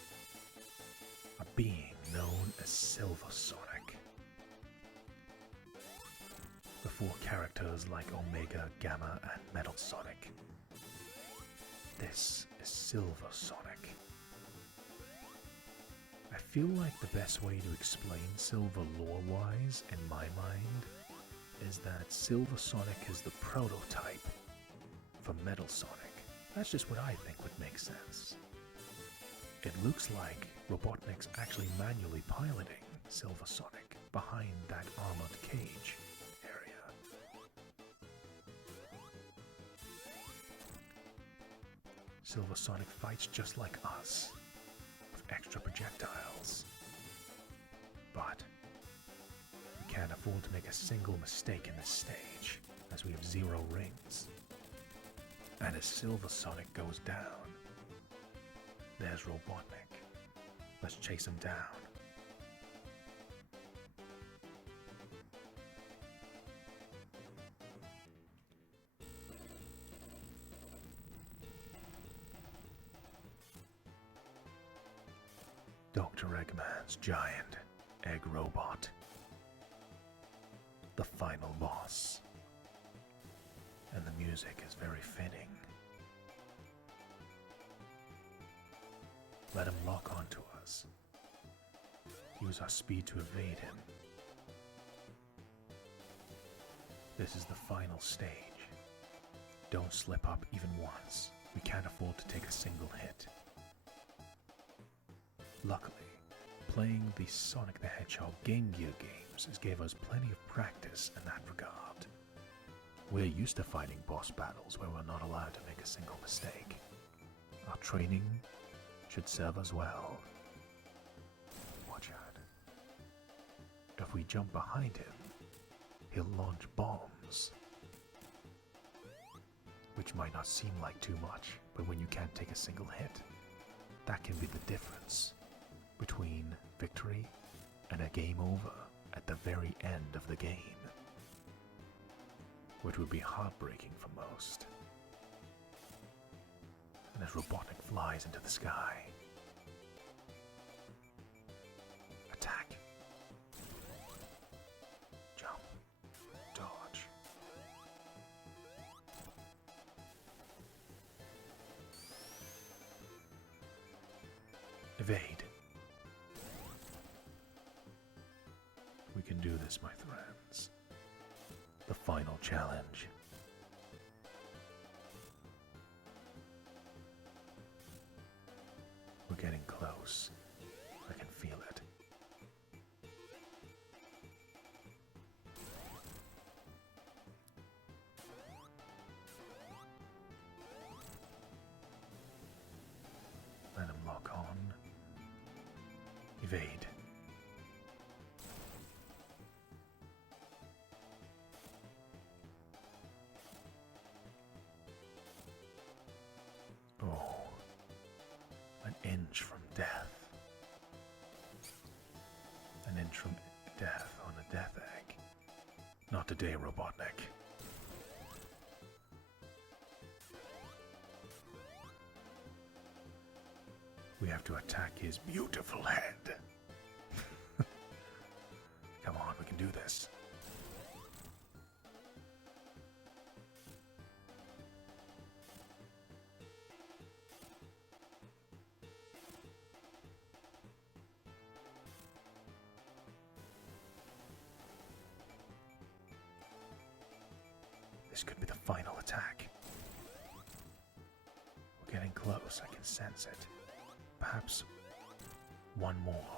a being known as Silver Sonic. Before characters like Omega, Gamma, and Metal Sonic, this is Silver Sonic. I feel like the best way to explain Silver lore-wise in my mind is that Silver Sonic is the prototype for Metal Sonic. That's just what I think would make sense. It looks like Robotnik's actually manually piloting Silver Sonic behind that armored cage area. Silver Sonic fights just like us, with extra projectiles. But we can't afford to make a single mistake in this stage, as we have 0 rings. And as Silver Sonic goes down, there's Robotnik. Let's chase him down. Dr. Eggman's giant egg robot. The final boss. And the music is very fitting. Let him lock onto us. Use our speed to evade him. This is the final stage. Don't slip up even once. We can't afford to take a single hit. Luckily, playing the Sonic the Hedgehog Game Gear games gave us plenty of practice in that regard. We're used to fighting boss battles where we're not allowed to make a single mistake. Our training should serve us well. Watch out. If we jump behind him, he'll launch bombs. Which might not seem like too much, but when you can't take a single hit, that can be the difference between victory and a game over at the very end of the game, which would be heartbreaking for most. And as Robotnik flies into the sky, attack, jump, dodge. Evade. We can do this, my friends. The final challenge. close. I can feel it. Let him lock on. Evade. Oh, an inch from death. An inch from death on a death egg. Not today, Robotnik. We have to attack his beautiful head. Come on, we can do this. This could be the final attack. We're getting close, I can sense it. Perhaps one more.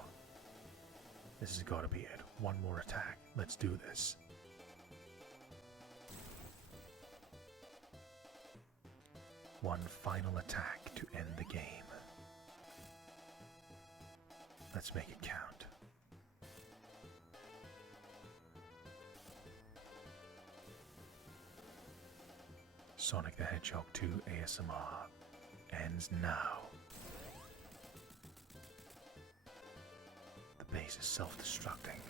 This has got to be it. One more attack. Let's do this. One final attack to end the game. Let's make it count. Sonic the Hedgehog 2 ASMR ends now. The base is self-destructing.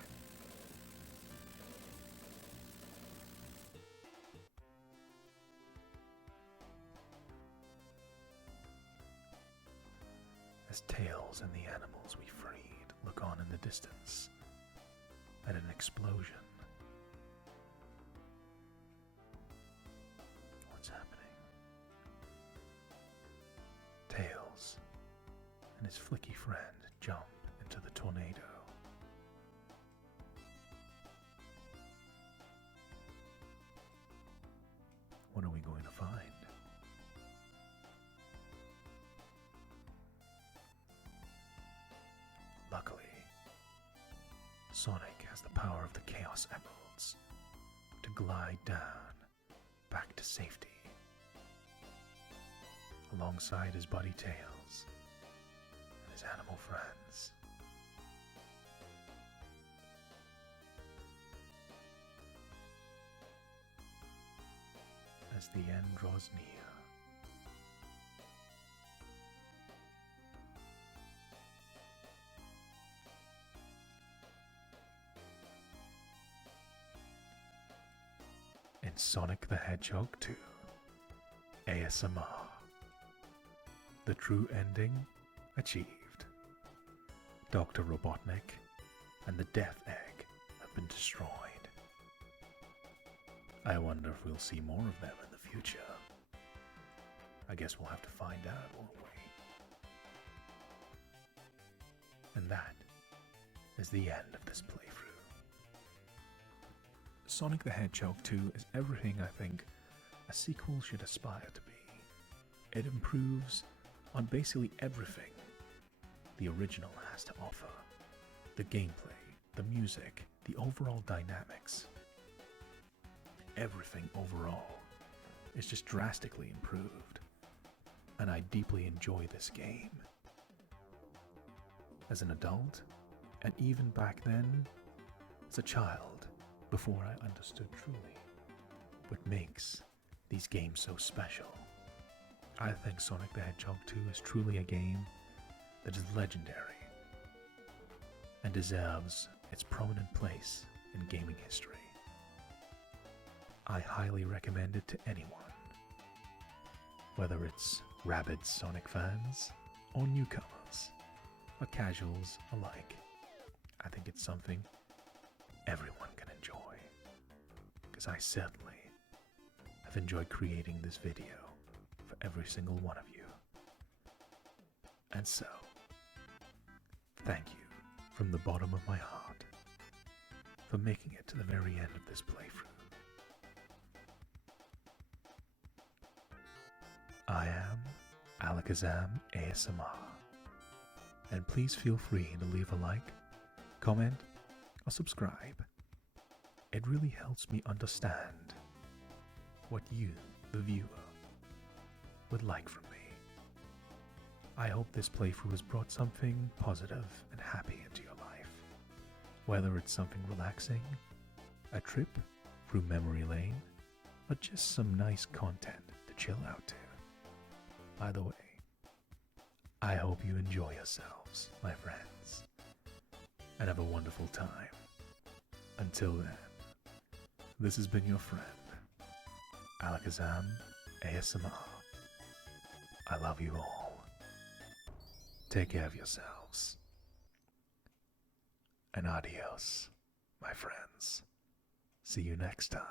As Tails and the animals we freed look on in the distance at an explosion. What's happening? Tails and his flicky friend jump into the tornado. What are we going to find? Luckily, Sonic has the power of the Chaos Emeralds to glide down back to safety alongside his buddy Tails and his animal friends. As the end draws near, in Sonic the Hedgehog 2 ASMR, the true ending achieved. Dr. Robotnik and the Death Egg have been destroyed. I wonder if we'll see more of them in the future. I guess we'll have to find out, won't we? And that is the end of this playthrough. Sonic the Hedgehog 2 is everything I think a sequel should aspire to be. It improves on basically everything the original has to offer. The gameplay, the music, the overall dynamics. Everything overall is just drastically improved, and I deeply enjoy this game. As an adult, and even back then, as a child, before I understood truly what makes these games so special. I think Sonic the Hedgehog 2 is truly a game that is legendary and deserves its prominent place in gaming history. I highly recommend it to anyone, whether it's rabid Sonic fans or newcomers or casuals alike. I think it's something everyone can enjoy, because I certainly have enjoyed creating this video for every single one of you. And so, thank you from the bottom of my heart for making it to the very end of this playthrough. I am a.k.a. ASMR, And please feel free to leave a like, comment, or subscribe. It really helps me understand what you, the viewer, would like from me. I hope this playthrough has brought something positive and happy into your life. Whether it's something relaxing, a trip through memory lane, or just some nice content to chill out to. Either way, I hope you enjoy yourselves, my friends, and have a wonderful time. Until then, this has been your friend, a.k.a. ASMR. I love you all. Take care of yourselves. And adios, my friends. See you next time.